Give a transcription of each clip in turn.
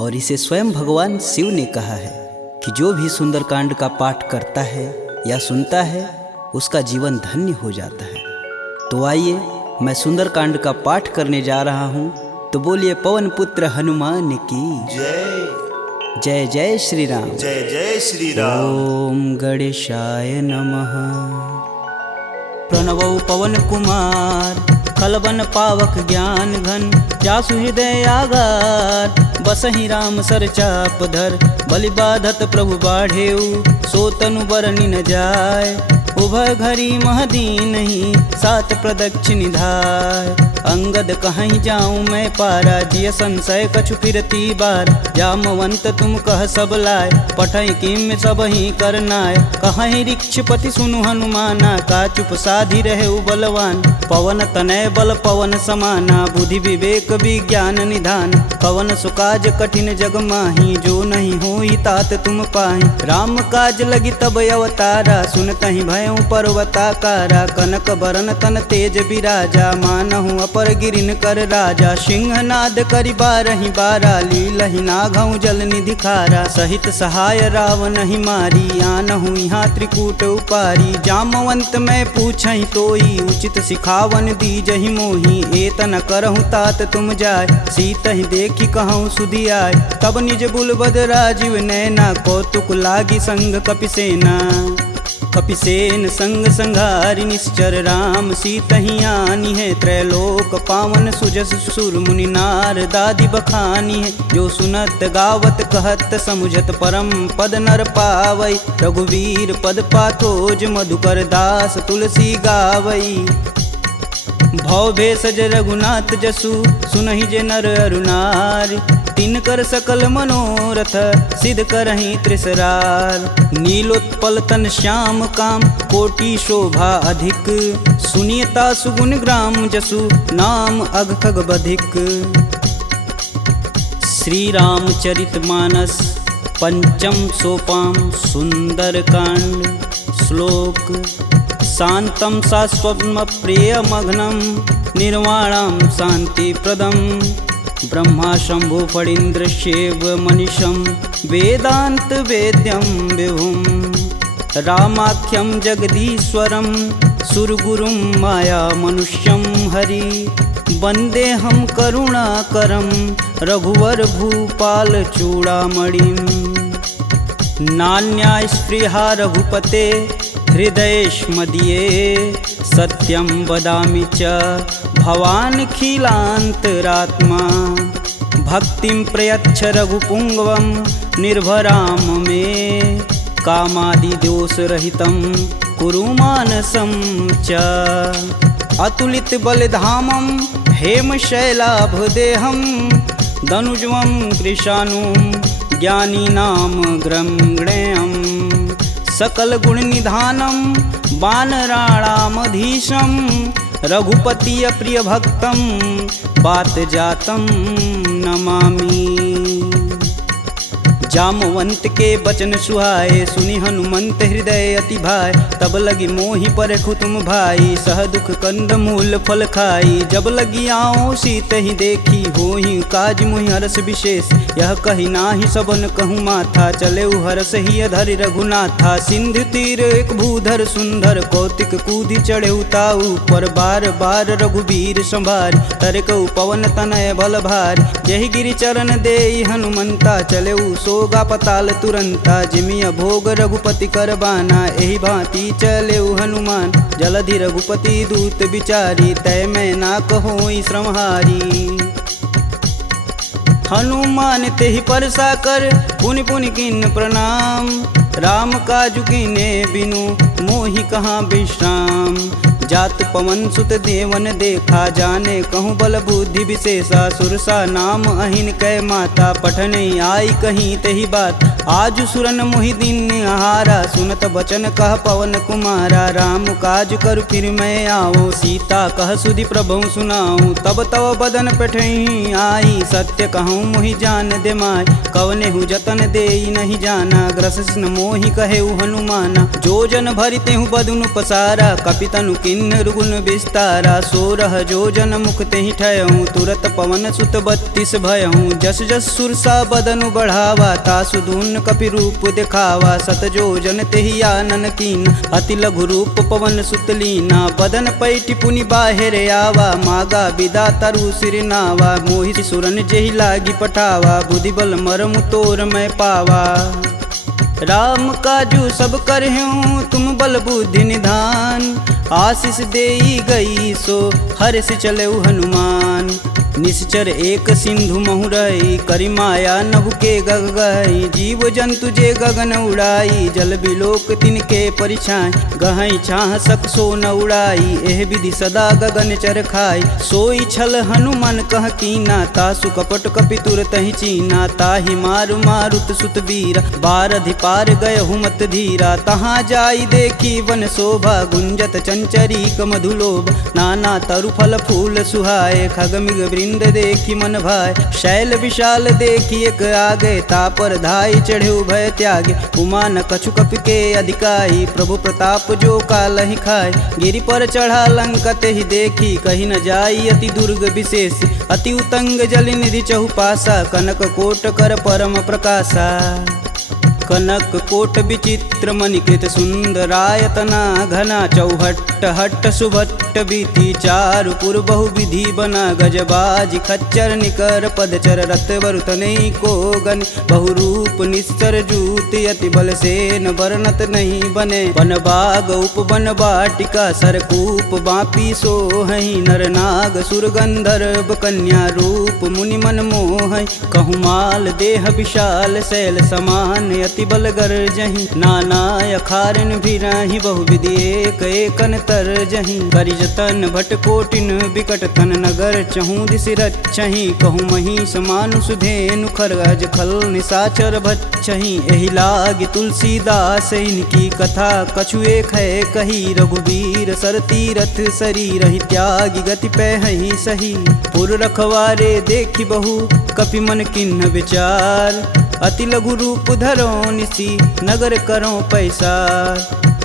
और इसे स्वयं भगवान शिव ने कहा है कि जो भी सुंदरकांड का पाठ करता है या सुनता है उसका जीवन धन्य हो जाता है। तो आइए मैं सुंदरकांड का पाठ करने जा रहा हूँ, तो बोलिए पवन पुत्र हनुमान की जय जय। जय श्री राम। जय जय श्री राम। ओम गणेशाय नमः। प्रणवौ पवन कुमार खलबन पावक ज्ञान घन, जासु हृदय आगार बसहि राम सर चाप धर। बलि बाधत प्रभु बाढ़ेऊ, सो तनु बरनि न जाय। उभय घरी महदीन ही, सात प्रदक्षिण निधाय। अंगद कहीं जाऊं मैं पारा, जिय संशय कछु फिरती बार। जामवंत तुम कह सब लाय, पठई किम सब ही करनाय। कहीं ऋक्षपति सुनु हनुमाना, का चुप साधि रहे बलवान। पवन तनय बल पवन समाना, बुद्धि विवेक विज्ञान निधान। पवन सुकाज कठिन जग माही, जो नहीं होई तात तुम पाही। राम काज लगी तब अवतारा, सुनतहि भयउ पर्वताकारा। कनक बरन तन तेज बिराजा, मानहु अपर गिरिन कर राजा। सिंहनाद करि बारहि बारा, लीलहि नाघउ जल निधि खारा। सहित सहाय रावण ही मारी, आनहु यहाँ त्रिकूट उपारी। जामवंत मैं पूछहि तोई, उचित सिखावन दीजहि मोही। एतन करहु तात तुम जाय, सीतहि देखि कहूँ सुधि आय। तब निज बुलबद राजीव नैना, कौतुक लागी संग कपिसेना। कपिसेन संग संघारि निश्चर, राम सीतहि आनी है। त्रैलोक पावन सुजस सुर मुनि नार, दादि बखानी है। जो सुनत गावत कहत समुझत, परम पद नर पावई। रघुवीर पद पाथोज, मधुकर दास तुलसी गावई। भव भेषज रघुनाथ जसु, सुनहि जे नर अरु नारी। तिनकर सकल मनोरथ, सिद्ध करहि त्रिसरार। नीलोत्पल तन श्याम काम, कोटि शोभा अधिक। सुनियता सुगुण ग्राम जसु, नाम अघ खग बधिक। श्री रामचरित मानस पंचम सोपान सुंदरकांड। श्लोक शांतं शाश्वतं प्रियमघ्नं, निर्वाणं शांतिप्रदं। ब्रह्मा शंभु फणीन्द्रस्यैव मनीषं, वेदांत वेद्यं विभुं। रामाख्यं जगदीश्वरं, सुरगुरुं माया मनुष्यं हरि। वन्देऽहं करुणाकरं, रघुवर भूपाल चूड़ामणिं। नान्या स्पृहा रघुपते, हृदयेष्मदीये। सत्यं वदामि च भवानखिलान्तरात्मा। भक्तिं प्रयच्छ रघुपुङ्गवं, निर्भरां मे। कामादिदोषरहितं कुरु मानसं च। अतुलित बलधामं, हेमशैलाभदेहं। दनुजवं कृशानुं, ज्ञानीनां ग्रंगणेयम्। सकल गुण निधानं, वानराणामधीशं। रघुपति प्रिय भक्तं, बात जातं नमामि। जामवंत के बचन सुहाए, सुनि हनुमंत हृदय अति भाई। तब लगी मोहि परखु तुम भाई, सह दुख कंद मूल फल खाई। जब लगी आओ सीत ही देखी, होहि काज मुहि हरस विशेष। यह कही नाही सबन कहूँ माथा, चले हरस ही अधरि रघुनाथा। सिंधु तीर एक भूधर सुंदर, कौतिक कूदि चढ़े ताऊ पर। बार बार रघुबीर संभारी, तरकऊ पवन तनय बल भारी। यही गिरि चरण देई हनुमंता, चले सोगा पताल तुरंता। जिमिया भोग रघुपति कर बाना, एहि भांति चले हनुमान। जलधि रघुपति दूत बिचारी, तय मैं ना कहोई श्रमहारी। हनुमान तेहि परसा कर, पुनि पुनि किन्न प्रणाम। राम काजु कीन्हे बिनु, मोहि कहाँ विश्राम। जात पवन सुत देवन देखा, जाने कहूँ बल बुद्धि विशेषा। सुरसा नाम अहिन कै माता, पठने आई कहीं तही बात। आज सुरन मोहि दिन आहारा, सुनत बचन कह पवन कुमारा। राम काज कर फिर मैं आओ, सीता कह सुधि प्रभु सुनाऊं। तब तव बदन पेठही आई, सत्य कहूँ मोहि जान दे माय। कवने हु जतन देई नहीं जाना, ग्रसिस न मोहि कहे हनुमाना। जो जन भरिते हूँ बदुनु पसारा, कपितनु किन किन्नर गुण विस्तारा 16 जोजन मुख तेहि ठयहूँ तुरत पवन सुत 32 भयहूँ जस जस सुरसा बदन बढ़ावा तासु दून कपि रूप दिखावा 7 जोजन तेहि आनन कीन अति लघु रूप पवन सुत लीना बदन पैटि पुनि बाहिर आवा मागा विदा तरु सिर नावा मोहि सुरन जेहि लागी पठावा बुद्धि बल मरमु तोर मैं पावा राम काजू सब करहूँ तुम बल बुद्धि निधान आशीष देई गई सो हर से चले हनुमान निश्चर एक सिंधु महुरई करी माया नभु के गग गई जीव जंतु जे गगन उड़ाई जल बिलोक तिनके परिछाई गहई छाह सक सो न उड़ाई एह विधि सदा गगन चर खाई सोई छल हनुमान कह कीना तासु कपट कपि तुरत ही चीना ताहि मारु मारुत सुत वीर बारधि पार गय हुमत धीरा तहाँ जाई देखी वन शोभा गुंजत चंचरी मधुलोभ नाना तरु फल फूल सुहाए खग मृग वृंद देखी मन भाय शैल विशाल देखी एक आगे तापर धाई चढ़े भय त्यागे उमा न कछु कपि के अधिकाई प्रभु प्रताप जो काल ही खाए गिरि पर चढ़ा लंकत ही देखी कहीं न जाई अति दुर्ग विशेष अति उतंग जल निधि चहुपासा कनक कोट कर परम प्रकाशा कनक कोट विचित्र मणिकृत सुंदरायतना घना चौहट्ट हट्ट सुभट्ट बीती चारुपुर बहुविधि बना गजबाज खच्चर निकर पदचर रथ वरुतने को गन बहुरूप निश्चर जूत अति बल से न वर्णत नहीं बने वन बाग उप वन बाटिका सरकूप बापी सोहई नर नाग सुर गंधर्व कन्या रूप मुनि मन मोह कहु माल देह विशाल शैल समान बल गर्जहि नाना अखारन भिराहि बहुविधि एक एकन तरजहि करिजतन भट कोटिन विकट तन नगर चहु दिस रच्छहि कहु महिष मानुष धेनु खरगज खल निशाचर भच्छहि एहि लागी तुलसीदास इनकी कथा कछु एक है कही रघुवीर सर तीरथ शरीर ही त्यागी गति पैहि सही पुर रखवारे देखी बहु कपि मन किन्ह विचार अति लघु रूप धरो निसी नगर करो पैसा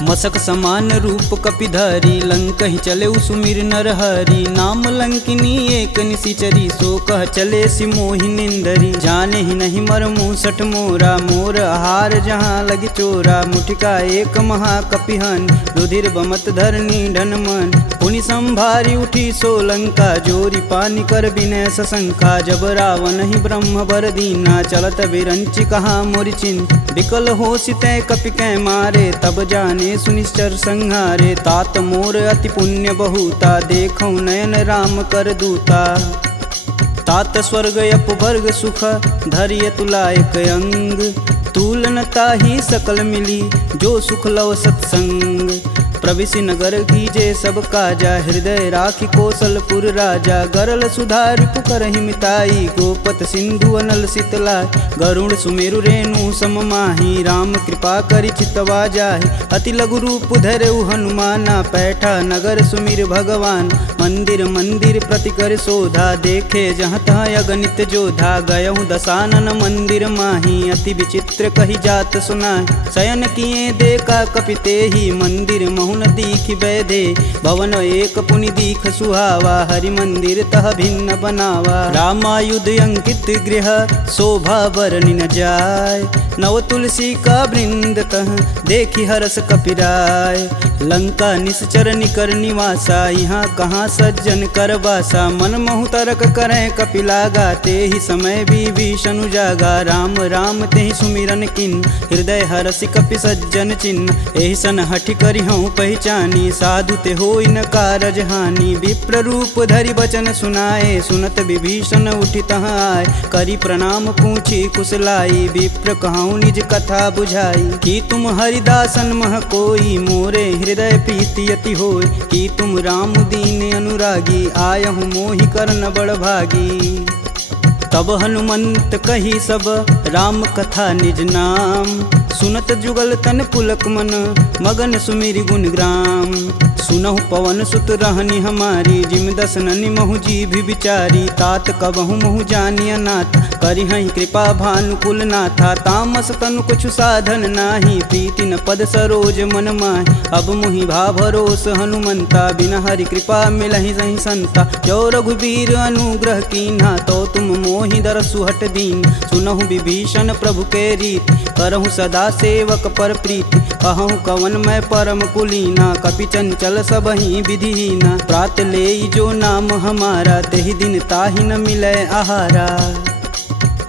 मसक समान रूप कपिधरी लंक ही चले सुमिर नर हरि नाम लंकिनी एक निशिचरी सो कह चले सिमोहि निंदरी जाने ही नहीं मर मूसठ मोरा मोर आहार जहाँ लगी चोरा मुठिका एक महाकपिहन रुधिर बमत धरनी ढन मन पुनि संभारी उठी सो लंका जोरी पानी कर बिनय सशंका जब रावण ही ब्रह्म बर दीना चलत बिरंचि कहा मोरिचिन विकल हो सितै कपि कै मारे तब जाने सुनिश्चर संहारे तात मोर अति पुण्य बहुता देखौ नयन राम कर दूता तात स्वर्ग अपवर्ग सुख धरिय तुलायक अंग तुलनता ही सकल मिली जो सुख लव सत्संग प्रविशि नगर कीजे सब काजा हृदय राखी कौशलपुर राजा गरल सुधार पुकर हिमिताई गोपत सिंधु अनल शीतला गरुड़ सुमेरु रेणु सम माही राम कृपा करि चितवा जाहि अति लघु रूप धरऊ हनुमाना पैठा नगर सुमिर भगवान मंदिर मंदिर प्रति कर शोधा देखे जहाँ तहाँ अगणित जोधा गयहु दशानन मंदिर माही अति विचित्र कही जात सुनाई शयन किए देखा कपिते ही मंदिर महु न दीख बैदे भवन एक पुनि दीख सुहावा हरि मंदिर तह भिन्न बनावा रामायुध अंकित गृह शोभा बरनि न जाय नव तुलसी का वृंद तह देखी हरस कपिराय लंका निश्चर निकर निवासा यहाँ कहाँ सज्जन कर बासा मन महु तरक करें कपिलागा ते ही समय विभीषण जागा राम राम ते सुमिरन किन हृदय हरसि कपि सज्जन चिन्ह एहि सन हठि करि हूँ पहचानी साधु ते होई न कारज हानि विप्र रूप धरि बचन सुनाए सुनत विभीषण उठि तहाँ आए करि प्रणाम पूछी कुशलाई विप्र कहूँ निज कथा बुझाई कि तुम हरिदासन मह कोई मोरे हृदय प्रीति अति होय कि तुम राम दीन अनुरागी आयहु मोहि करन बड़ भागी तब हनुमंत कही सब राम कथा निज नाम सुनत जुगल तन पुलक मन, मगन सुमिरि गुण ग्राम। सुनहु पवन सुत रहनी हमारी, जिम दस ननि महु जी भी विचारी। तात कबहु महु जानिय नाथ, करि हई कृपा भानुकुल नाथा। तामस तनु कुछ साधन नाही, प्रीति न पद सरोज मन माहि। अब मुहि भा भरोस हनुमंता, बिना हरि कृपा मिलहि सही संता। जो रघुबीर अनुग्रह कीन्हा, तो तुम मोहि दरसु हट दीन। सुनहु विभीषण प्रभु के रीत, करहु सदा सेवक पर प्रीति। कहूँ कवन मैं परम कुलीना, कपि चंचल सबहि विधिहीना। प्रात लेई जो नाम हमारा, तेहि दिन ताहि न मिलै आहारा।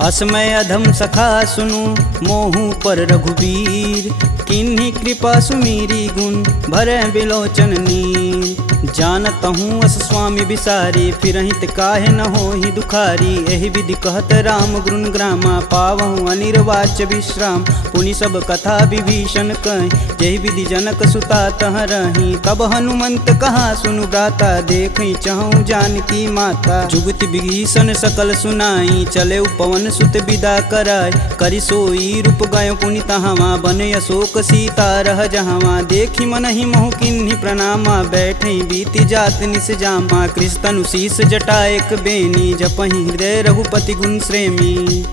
असमय अधम सखा सुनु, मोहु पर रघुबीर। किन्हीं कृपा सुमीरी गुण, भरै बिलोचन नीर। जानत हूँ अस स्वामी बिसारी, फिरहित काहे न होहि दुखारी। एहि विधि कहत राम गुण ग्रामा, पावहु अनिर्वाच्य विश्राम। पुनि सब कथा विभीषण कहि, जेहि विधि जनक सुता तह रही। तब हनुमंत कहा सुनु गाता, देखि चहु जानकी माता। जुगति विभीषण सकल सुनाई, चले पवन सुत विदा कराय। करि सोई रूप गय पुनि तहावा, बन अशोक सीता रह जहावा। देखि मनहि मोहु किन्हीं प्रणामा, बैठे बीति जात निस जामा। कृष्ण शीस जटा एक बेनी, जपहि हृदय रघुपति गुण श्रेमी।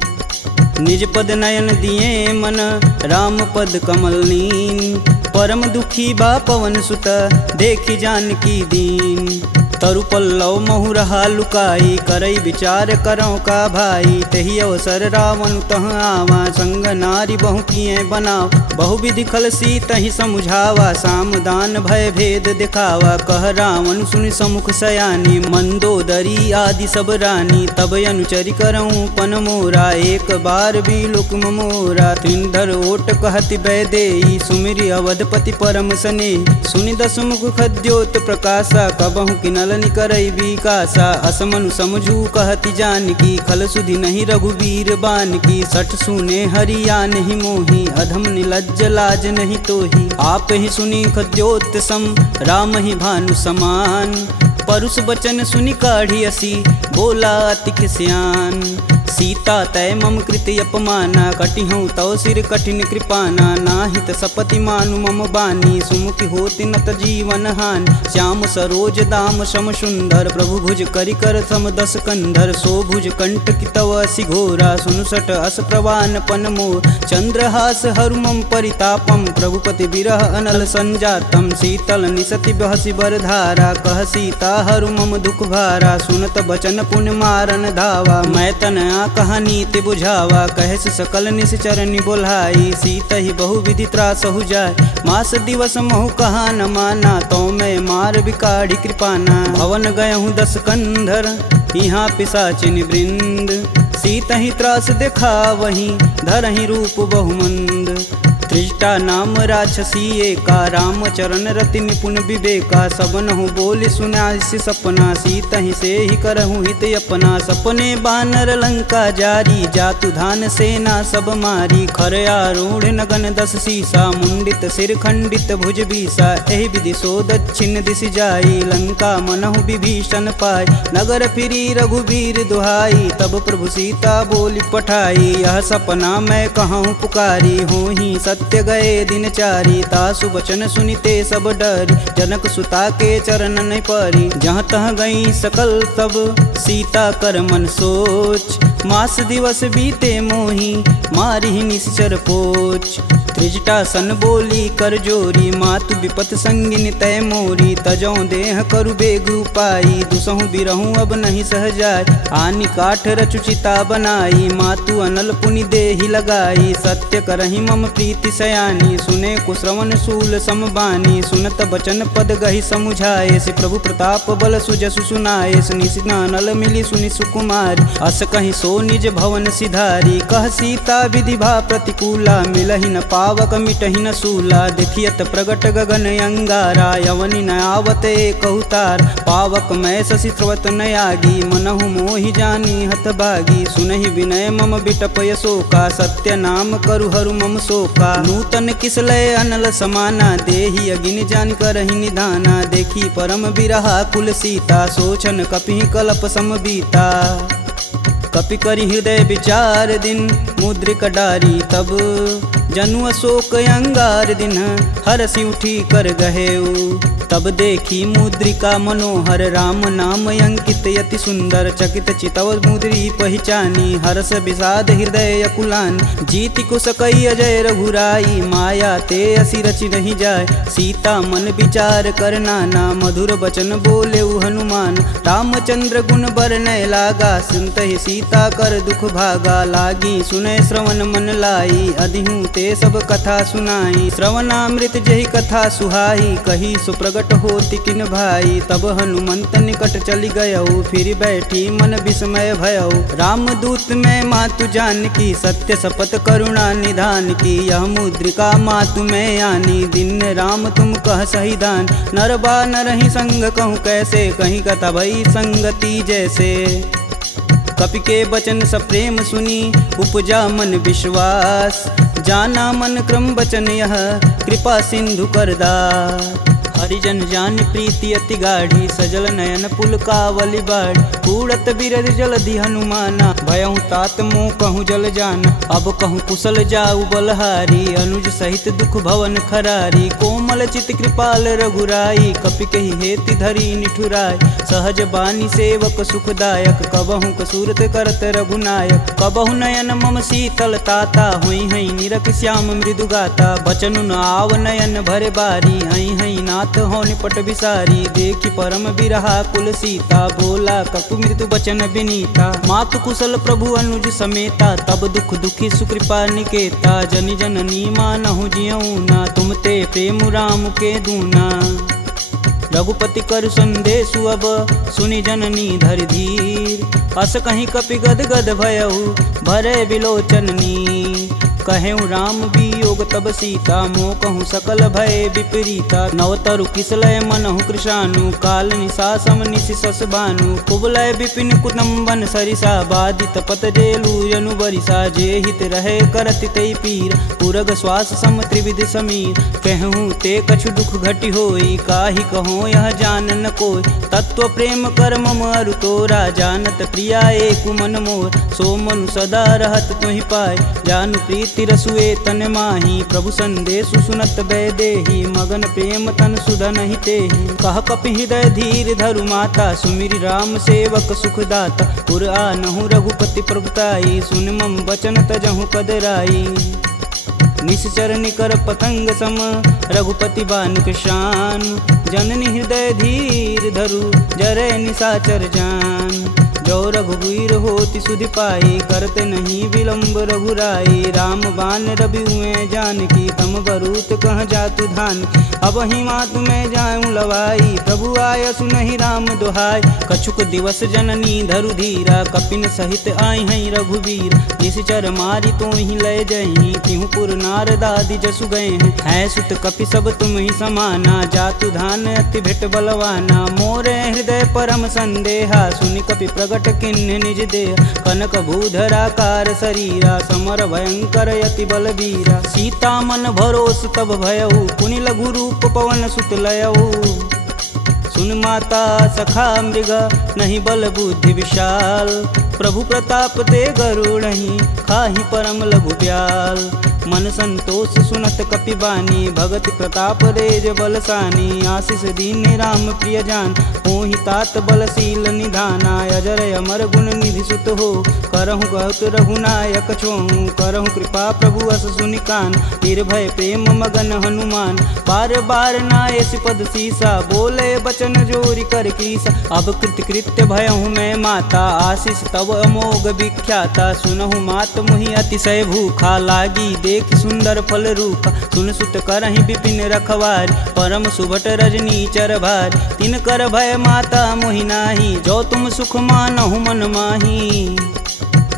निज पद नयन दिए मन, राम पद कमल नीन। परम दुखी बा पवन सुत, देखि जानकी दीन। तरु पल्लव महु रहा लुकाई, करई विचार करौ का भाई। तेहि अवसर रावण तह आवा, संग नारी बहु किए बनाव। बहु विधि खल सीतहि समुझावा, साम दान भय भेद दिखावा। कह रावण सुनि समुख सयानी, मंदोदरी आदि सब रानी। तब अनुचरि करऊँ पन मोरा, एक बार भी लुक मोरा। त्रिंधर ओट कहति बैदेई, सुमिरि अवधपति परम स्नेही। सुनि दस मुख खद्योत प्रकाशा, कबहु किनल करई विकासा। असमनु समझू कहति जानकी, खल सुधि नहीं रघुवीर बान की। सठ सुने हरिया नहीं मोही, अधम निलज्ज लाज नहीं तोही। आप ही सुनी खद्योत सम, राम ही भानु समान। परुष बचन सुनि काढ़ी असी, बोला अति खिसियान। सीता तय मम कृति अपमाना, कटिहूँ तव सिर कठिन कृपाना। नाहित सपति मानु मम बानी, सुमुखि होति नत जीवन हानि। श्याम सरोज दाम सम सुंदर, प्रभु भुज करि कर सम दस कंधर। सो भुज कंठ की तव असि घोरा, सुनुसट अस प्रवान पन मोर। चंद्रहास हरु मम परितापम, प्रभुपति बिरह अनल संजातम। शीतल निसति बहसि बरधारा, कह सीता हरु मम दुख भारा। सुनत बचन पुन मारन धावा, मैं तन कहानी ते बुझावा। कहस सकल निश्चरनि बोलाई, सीत ही बहु विधि त्रास हो जाय। मास दिवस महु कहा न माना, तो मैं मार बिकाढ़ी कृपाना। भवन गयहूँ दस कंधर, यहाँ पिशाचिन वृंद। सीत ही त्रास देखा वहीं, धरहि रूप बहुमंद। त्रिजटा नाम राक्षसी एका, राम चरण रति निपुण विवेका। सबनहु बोल सुनासि सपना, सीत ही से ही करहु हित अपना। सपने बानर लंका जारी, जातु धान सेना सब मारी। खर आरूढ़ नगन दस सीसा, मुंडित सिर खंडित भुज बीसा। एहि विधि सो दक्षिण दिशि जाई, लंका मनहु विभीषण पाई। नगर फिरी रघुबीर दुहाई, तब प्रभु सीता बोली पठाई। यह सपना मैं कहूँ पुकारी, हो ही सत्य गए दिन चारी। तासु बचन सुनिते सब डरी, जनक सुता के चरण नहीं परी। जहाँ तह गई सकल तब सीता कर मन सोच। मास दिवस बीते मोही, मारी निश्चर पोच। त्रिजटा सन बोली कर जोरी, मातु विपत संगिन तय मोरी। तजौ देह करु बेग उपाई, दुसहु बिरहूँ अब नहीं सह जाय। आनि काठ रचुचिता बनाई, मातु अनल पुनि देहि लगाई। सत्य करहि मम प्रीति सयानी, सुने कुश्रवण शूल समबानी। सुनत बचन पद गहि समुझाए, सि प्रभु प्रताप बल सुजसु सुनाए। निशिना नल मिली सुनि सुकुमारी, अस कहि सो निज भवन सिधारी। कह सीता विधि भा प्रतिकूला, मिलहि न पावक मिटहि न सूला। देखियत प्रगट गगन अंगारा, यवनि न आवत एकहु तार। पावक मैं शशि स्रवत न आगी, मनहु मोहि जानी हत भागी। सुनहि विनय मम बिटप यशोका, सत्य नाम करु हरु मम शोका। नूतन किसलय अनल समाना, देहि अगिन जान करहि निधाना। देखी परम बिरहा कुल सीता, सोचन कपि कलप सम बीता। कपि करि हृदय विचार दिन, मुद्रिक डारी तब। जनु अशोक अंगार दिन हरसि उठी कर गहेऊ। तब देखी मुद्रिका मनोहर राम नाम अंकित यति सुंदर। चकित चितव मुद्री पहचानी हर्ष विषाद हृदय अकुलान। जीति कुश कई अजय रघुराई माया ते असी रचि नहीं जाय। सीता मन विचार कर नाना मधुर बचन बोले हनुमान। रामचंद्र गुण बरनय लागा सुनतहि सीता कर दुख भागा। लागी सुनय श्रवण मन लाई अधिहूँ ते सब कथा सुनाई। श्रवणामृत जहि कथा सुहाई कही सुप्रगट होति किन भाई। तब हनुमंत निकट चली गयऊ फिर बैठी मन विस्मय भयऊ। रामदूत में मातु जानकी सत्य शपथ करुणा निधान की। यह मुद्रिका मातु में आनी दिन राम तुम कह सही दान। नर बा नरहि संग कहूँ कैसे कहीं कथा भई संगति जैसे। कपि के वचन सप्रेम सुनी उपजा मन विश्वास। जाना मन क्रम वचन यह कृपा सिंधु करदार। हरिजन जान प्रीति अति गाढ़ी सजल नयन पुलकावली बाढ़। कूड़त बिरद जलधि हनुमाना भयहु तात मोह कहूँ जल जान। अब कहूँ कुशल जाऊ बलहारी अनुज सहित दुख भवन खरारी। कोमल चित कृपाल रघुराई कपि कहि हेति धरी निठुराय। सहज बानी सेवक सुखदायक कबहु कसूरत करत रघुनायक। कबहु नयन मम शीतल ताता हुई हई निरख श्याम मृदु गाता। बचनु न आव नयन भरे बारी हई हई नाथ हो निपट विसारी। देखी परम बिरहा कुल सीता बोला कपु मृदु बचन विनीता। मातु कुशल प्रभु अनुज समेता तब दुख दुखी सुकृपा निकेता। जनि जननी मानहु जियऊ ना तुम ते प्रेम राम के दूना। रघुपति कर संदेशु अब सुनि जननी धरि धीर। अस कहीं कपि गद गद भयऊ भरे विलोचननी। कहेऊ राम वियोग तब सीता मोह कहूँ सकल भय विपरीता। नवतरु किसलय मनहु कृशानु काल निशासम निशिशस भानु। कुबलय विपिन कुटुम्बन सरिसा बाधित पत जेलु जनु बरिसा। जे हित रहे करति तै पीर पुरग श्वास सम त्रिविध समीर। कहूँ ते कछु दुख घटि होई काहि कहो यह जान न कोय। तत्व प्रेम कर मम अरु तोरा जानत प्रिया एक मन मोर। सो मनु सदा रहत तुहि पाय जानु प्रीति रसुए तन माही। प्रभु संदेशु सुनत बैदेही मगन प्रेम तन सुधन ही तेहि। कह कपि हृदय धीर धरु माता सुमिरि राम सेवक सुखदाता। पुर आनहु रघुपति प्रभुताई सुन मम वचन तजहु कदराई। निश्चर निकर पतंग सम रघुपति बानुक शान। जननी हृदय धीर धरु जरे निशाचर जान। जो रघुवीर होति सुधि पाई करते नहीं विलम्ब रघुराई। राम बान रवि हुए जानकी तम बरूत कह जातु धान। अब ही मातु में जाऊँ लवाई प्रभु आय सुनहि राम दुहाई। कछुक दिवस जननी धरु धीरा कपिन सहित आई हैं रघुवीर। निश्चर मारी तो ही लय जही तिहु पुर नारदादि जसु गए हैं। है सुत कपि सब तुम ही समाना जातु धान अति भेट बलवाना। मोरे हृदय परम संदेहा सुनि कपि प्रगट किन्ह निज देह। कनक भूधराकार शरीरा समर भयंकर यति बलबीरा। सीता मन भरोस तब भयऊ पुनि लघु रूप पवन सुत लयऊ। सुन माता सखा मृग नहीं बल बुद्धि विशाल। प्रभु प्रताप ते गरुड़हि खाहि परम लघु ब्याल। मन संतोष सुनत कपि बानी भगति प्रताप रेज बलसानी। आशीष दीन राम प्रिय जान होहि तात बलशील निधाना। अजर अमर गुण निधि सुत हो करहु बहुत रघुनायक छोहु। करहु कृपा प्रभु अस सुनि कान निर्भय प्रेम मगन हनुमान। बार बार नायस पद सीसा बोले बचन जोरी कर कीसा। अब कृत कृत्य भयहु मैं माता आशीष तब अमोघ विख्याता। सुनहु मात मुहि अतिशय भूखा लागी देख सुंदर फल रूखा। सुन सुत करहि विपिन रखवारी परम सुभट रजनी चर भारी। तिन कर भय माता मोहि नाही जो तुम सुख मानहु मन माही।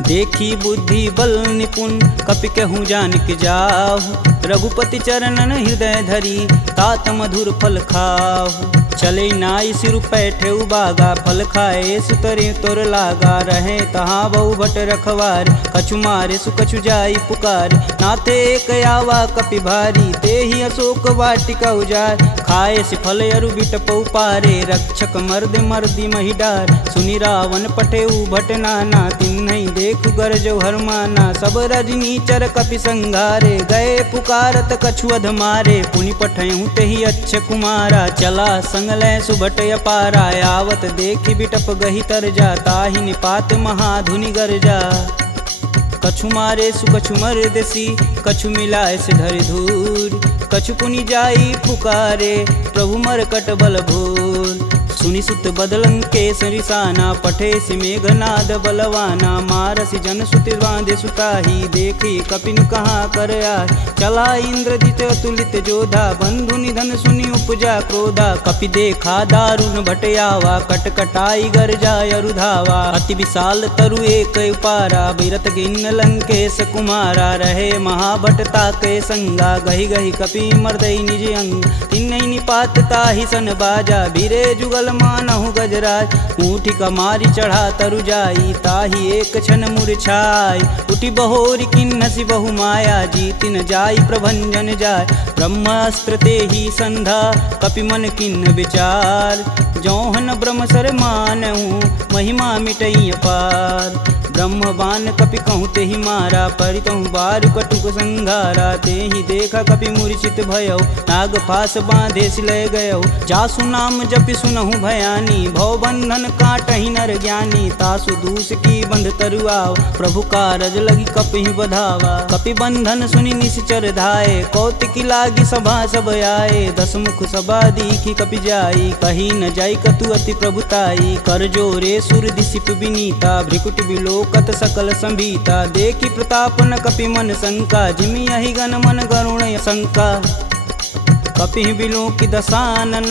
देखी बुद्धि बल निपुण कपि कहूँ जानिक जाहु। रघुपति चरणन हृदय धरी तात मधुर फल खाहु। चले नाई सिर पैठे उबागा फल खाए सुतरे तोर लागा। रहे तहाँ बहु भट रखवार कछु मारे सु कछु जाई पुकार। नाथे एक आवा कपि भारी ते ही अशोक वाटिका उजार। खाए से फल अरु बिटपौ पारे रक्षक मर्द मर्दी मही डार। सुनि रावण पठे भट नाना तिन्ह नहीं देखु गरजो हरमाना। सब रजनी चर कपि संघारे, गए पुकारत कछु अध मारे। पुनि पठयहु तेहि अच्छ कुमारा, चला संग लय सुभट अपारा। आवत देखि बिटप गही तरजा, ताहि निपात महाधुनि गरजा। कछु मारे सु कछु मर्दसी, कछु मिलाए से धरि धूर। कछु पुनि जाई पुकारे, प्रभु मरकट बल भूर। सुनि सुत बदलंके सरिसाना, पठे सि मेघनाद बलवाना। मारसि जन सुति बांधे सुताही, देखी कपिन कहाँ कर आए। चला इंद्रजित अतुलित जोधा, बंधु निधन सुनि उपजा क्रोधा। कपि देखा दारुण भटयावा, कटकटाई गर्जा अरुधावा। अति विशाल तरु एक उपारा, बिरत गिन्न लंकेश कुमारा। रहे महाभटता के संगा, गही गही कपि मर्दई निज अंग। तिन्हि निपात ताहि सन बाजा, बीरे जुगल मानहु गजराज। ऊँठी कमारी चढ़ा तरु जाई, ताहि एक क्षण मूर्छाई। उठी बहोरी किन्नसी बहु माया, जीति न जाई प्रभंजन जाय। ब्रह्मास्त्र तेहि संधा, कपि मन किन्न विचार। जौहन ब्रह्म सर मानहु, महिमा मिटई अपार। ब्रह्म बान कपि कहूँ तेहि मारा, परितहु बारु कटुक संघारा। तेहि देखा कपि मूर्छित भयउ, नाग फास बांधे सिलय गयउ। जासु नाम जपि सुनहु भयानी, भव बंधन काटहि नर ज्ञानी। तासु दूस की बंध तरुआव, प्रभु कारज लगी कपिहि बधावा। कपि बंधन सुनि निश्चर धाये, कौतिकी लागी सभा सब आए। दस मुख सभा दीखी कपि जाई, कही न जाई कतु अति प्रभुताई। कर जोरे सुर दिसिप विनीता, भ्रिकुट बिलोकत सकल संभीता। देखी प्रताप न कपि मन शंका, जिमि यही गण मन गरुण शंका। कपि बिलोकि दसानन,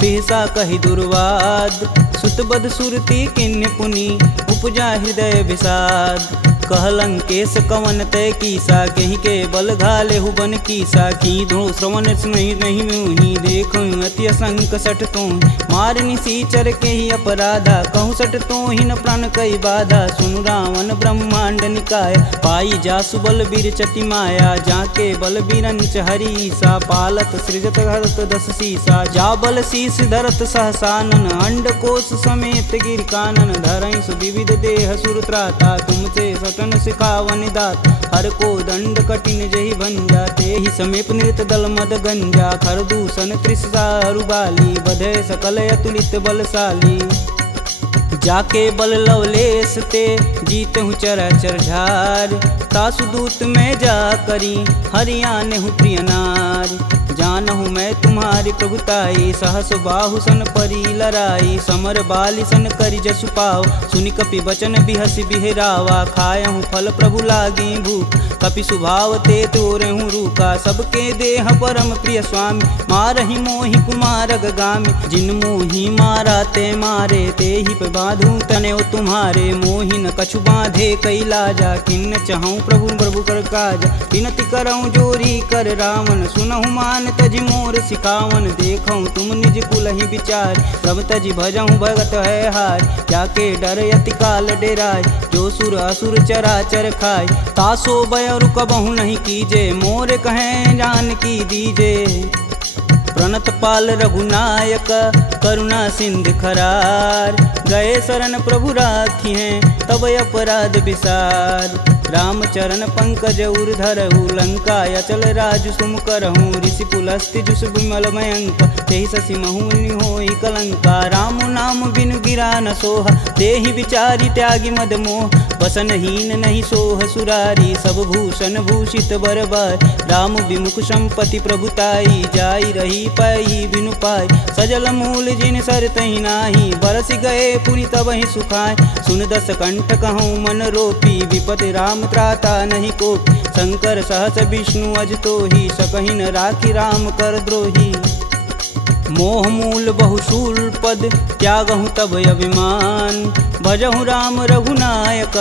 बिहसा कहि दुर्वाद। सुत बद सुरति किन्हि पुनि, उपजा हृदय विषाद। कहलंकेश कवन तय कीसा, कहीं के बल घाले हुबन कीसा। की धो श्रवण नहीं मुहि, देखो अति असंक सठ तो। मार निसीचर के ही अपराधा, कहूँ सठ तो ही न प्राण कई बाधा। सुनु रावण ब्रह्मांड निकाय, पाई जासु बल बीर चति माया। जाके बल बीरंच हरीसा, पालत सृजत हरत दस सीसा। जा बल शीस धरत सहसानन, अंड कोश समेत गिर कानन। धरई सुविविध देह सुर त्राता, तुमसे सटन सिखावन दात। हर को दंड कठिन जहि भंजा, तेहि समीप नृत दल मद गंजा। खरदूषण त्रिषा रुबाली, बधे सकल अतुलित बलशाली। जाके बल लवलेश ते, जीत हूँ चराचर झार। तासु दूत में जा करी, हरियाने हूँ प्रिय नार। जानहु मैं तुम्हारी प्रभुताई, सहस बाहु सन परी लराई। समर बाली सन करि जसु पाव, सुनि कपि बचन बिहसि बिहरावा। खायहु फल प्रभु लागी भूख, कपि सुभाव ते तोरेहु रूखा। सबके देह परम प्रिय स्वामी, मारहि मोहि कुमारग गामी। जिन मोहि मारा ते मारे, तेहि पे बांधु तने तुम्हारे। मोहि न कछु बांधे कई लाजा, किन्न चहऊँ प्रभु प्रभु कर काजा। विनति करऊँ जोरी कर रावण, सुनहु मान तजि मोर सिखावन। देखऊँ तुम निज कुल ही विचार, प्रभ तजि भजऊँ भगत है हार। जाके डर यति काल डेराय, जो सुर असुर चराचर खाय। तासो भय रुकबहु नहीं कीजे, मोर कहें जान की दीजे। प्रणत पाल रघुनायक, करुणा सिंध खरार। गए शरण प्रभु राखी हैं, तब अपराध विसार। राम चरण पंकज उर धरहु, लंका अचल राजु सुम करहूँ। ऋषि पुलस्ति जुस विमल मयंक, तेहि शशि महुनि होई कलंका। राम नाम बिनु गिरा न सोहा, देहि विचारी त्यागी मद मोह। बसनहीन नहीं सोह सुरारी, सब भूषण भूषित बरबार। राम विमुख संपत्ति प्रभुताई, जाई रही पाई बिनु पाई। सजल मूल जिन सर तहि नाही, बरस गए पुनि तबहि सुखाय। सुन दस कंठ कहूँ मन रोपी, विपति राम त्राता नहीं कोपी। शंकर सहस विष्णु अज तोहि, सकहि न राखी राम कर द्रोही। मोह मूल बहुशूल पद, त्यागहु तब अभिमान। भजहु राम रघुनायक,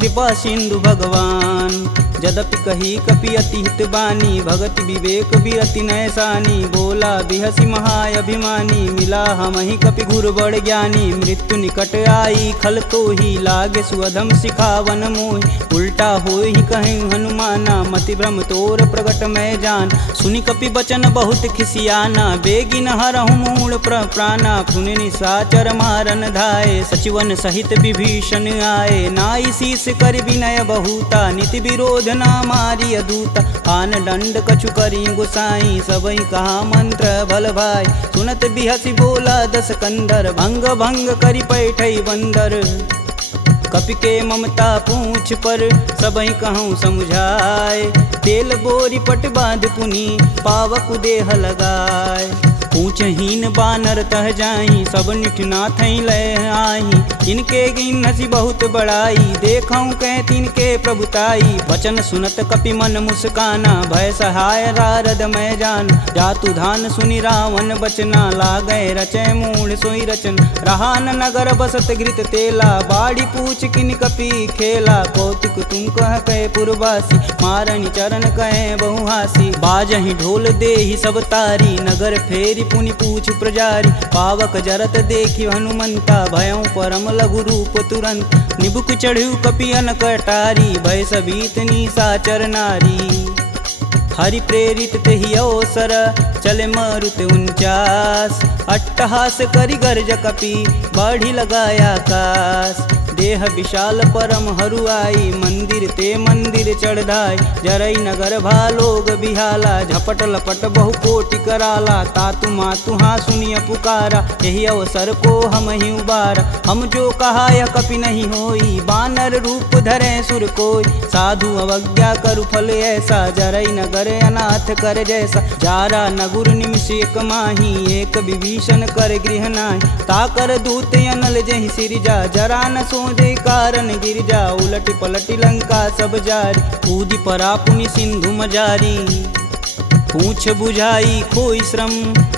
कृपा सिंधु भगवान। जदपि कही कपि अति हित बानी, भगति विवेक बिरति नैसानी। बोला बिहसी महाअभिमानी, मिला हमहि कपि घुर बड़ ज्ञानी। मृत्यु निकट आई खल तो ही, लागे सुअधम सिखावन मोहि। उल्टा होई कहीं हनुमाना, मति भ्रम तोर प्रगट मैं जान। सुनि कपि बचन बहुत खिसियाना, बेगिन हरहु मूढ़ प्राणा। पुनि निशाचर मारन धाये, सचिवन सहित विभीषण आए। नाई शीस कर विनय बहुता, नीति विरोध ना मारी अदूता। आन दंड कछु करी गोसाई, सबई कहा मंत्र भल भाई। सुनत बिहसी बोला दस कंदर, भंग भंग करि पैठई बंदर। कपि के ममता पूछ पर, सबई कहूँ समुझाए। तेल बोरी पट बांध पुनि, पावक देह लगाए। पूछहीन बानर तह जाई, सब निठना थई ले आई। इनके गिन हसी बहुत बड़ाई, देखऊं कह तिनके प्रभुताई। वचन सुनत कपि मन मुस्काना, भय सहाय रारद मैं जान। जातु धान सुनि रावण बचना, लागय रचय मूढ़ सोई रचन। रहा न नगर बसत घृत तेला, बाड़ी पूछ किन कपि खेला। कौतुक तुम कह कहे पुरवासी, मारणी चरण कहे बहुहासी। बाजहि ढोल देहि सब तारी, नगर फेरी पुनि पूछ प्रजारी। पावक जरत देखि हनुमंता, भयं परम लघु रूप तुरंत। निबुक चढ़ु कपि अनक अटारी, भय सबीत निशाचर नारी। हरि प्रेरित तेहि अवसर, चले मारुत 49। अट्टहास करि गर्ज कपि, बाढ़ी लगाया आकाश। देह विशाल परम हरुआई, मंदिर ते मंदिर चढ़ाई। जरई नगर भालोग बिहाला, झपट लपट बहु कोटि कराला। तातु मातु हाँ सुनिय पुकारा, यही अवसर को हम ही उबारा। हम जो कहा यह कपि नहीं होई, बानर रूप धरे सुर कोई। साधु अवज्ञा करु फल ऐसा, जरई नगर अनाथ कर जैसा। जारा नगुर निमिष एक माही, एक विभीषण कर गृह नाही। ताकर दूत अनल जहि सिरजा, जरा न दे कारण गिरजा। उलटी पलटी लंका सब जारी, कूदि परा पुनि सिंधु मजारी। पूछ बुझाई खोई श्रम,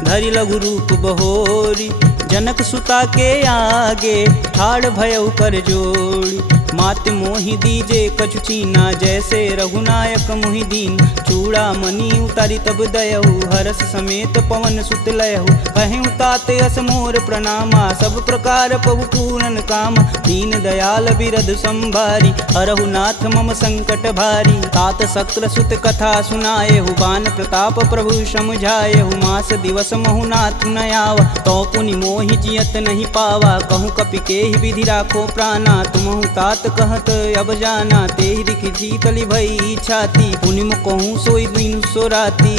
धरि लघु रूप बहोरी। जनक सुता के आगे, ठाड़ भयउ कर जोड़ी। मात मोहि दीजे कछु चीना, जैसे रघुनायक मोहि दीन। चूड़ा मणि उतारी तब दयहु, हरस समेत पवन सुत लयहु। कहें तात यस मोर प्रणामा, सब प्रकार प्रभु पूरन काम। दीन दयाल बिरध संभारी, हरहु नाथ मम संकट भारी। तात शक्र सुत कथा सुनाएहु, बान प्रताप प्रभु समुझाएहु। मास दिवस महु नाथ न आवा, तो पुनि मोहि जियत नहीं पावा। कहूँ कपि के ही विधि राखो प्राणा, तुमहु तात कहत अब जाना। तेहि दिख जीतली भई छाती, पुनि कहूँ सोई दिन सो राती।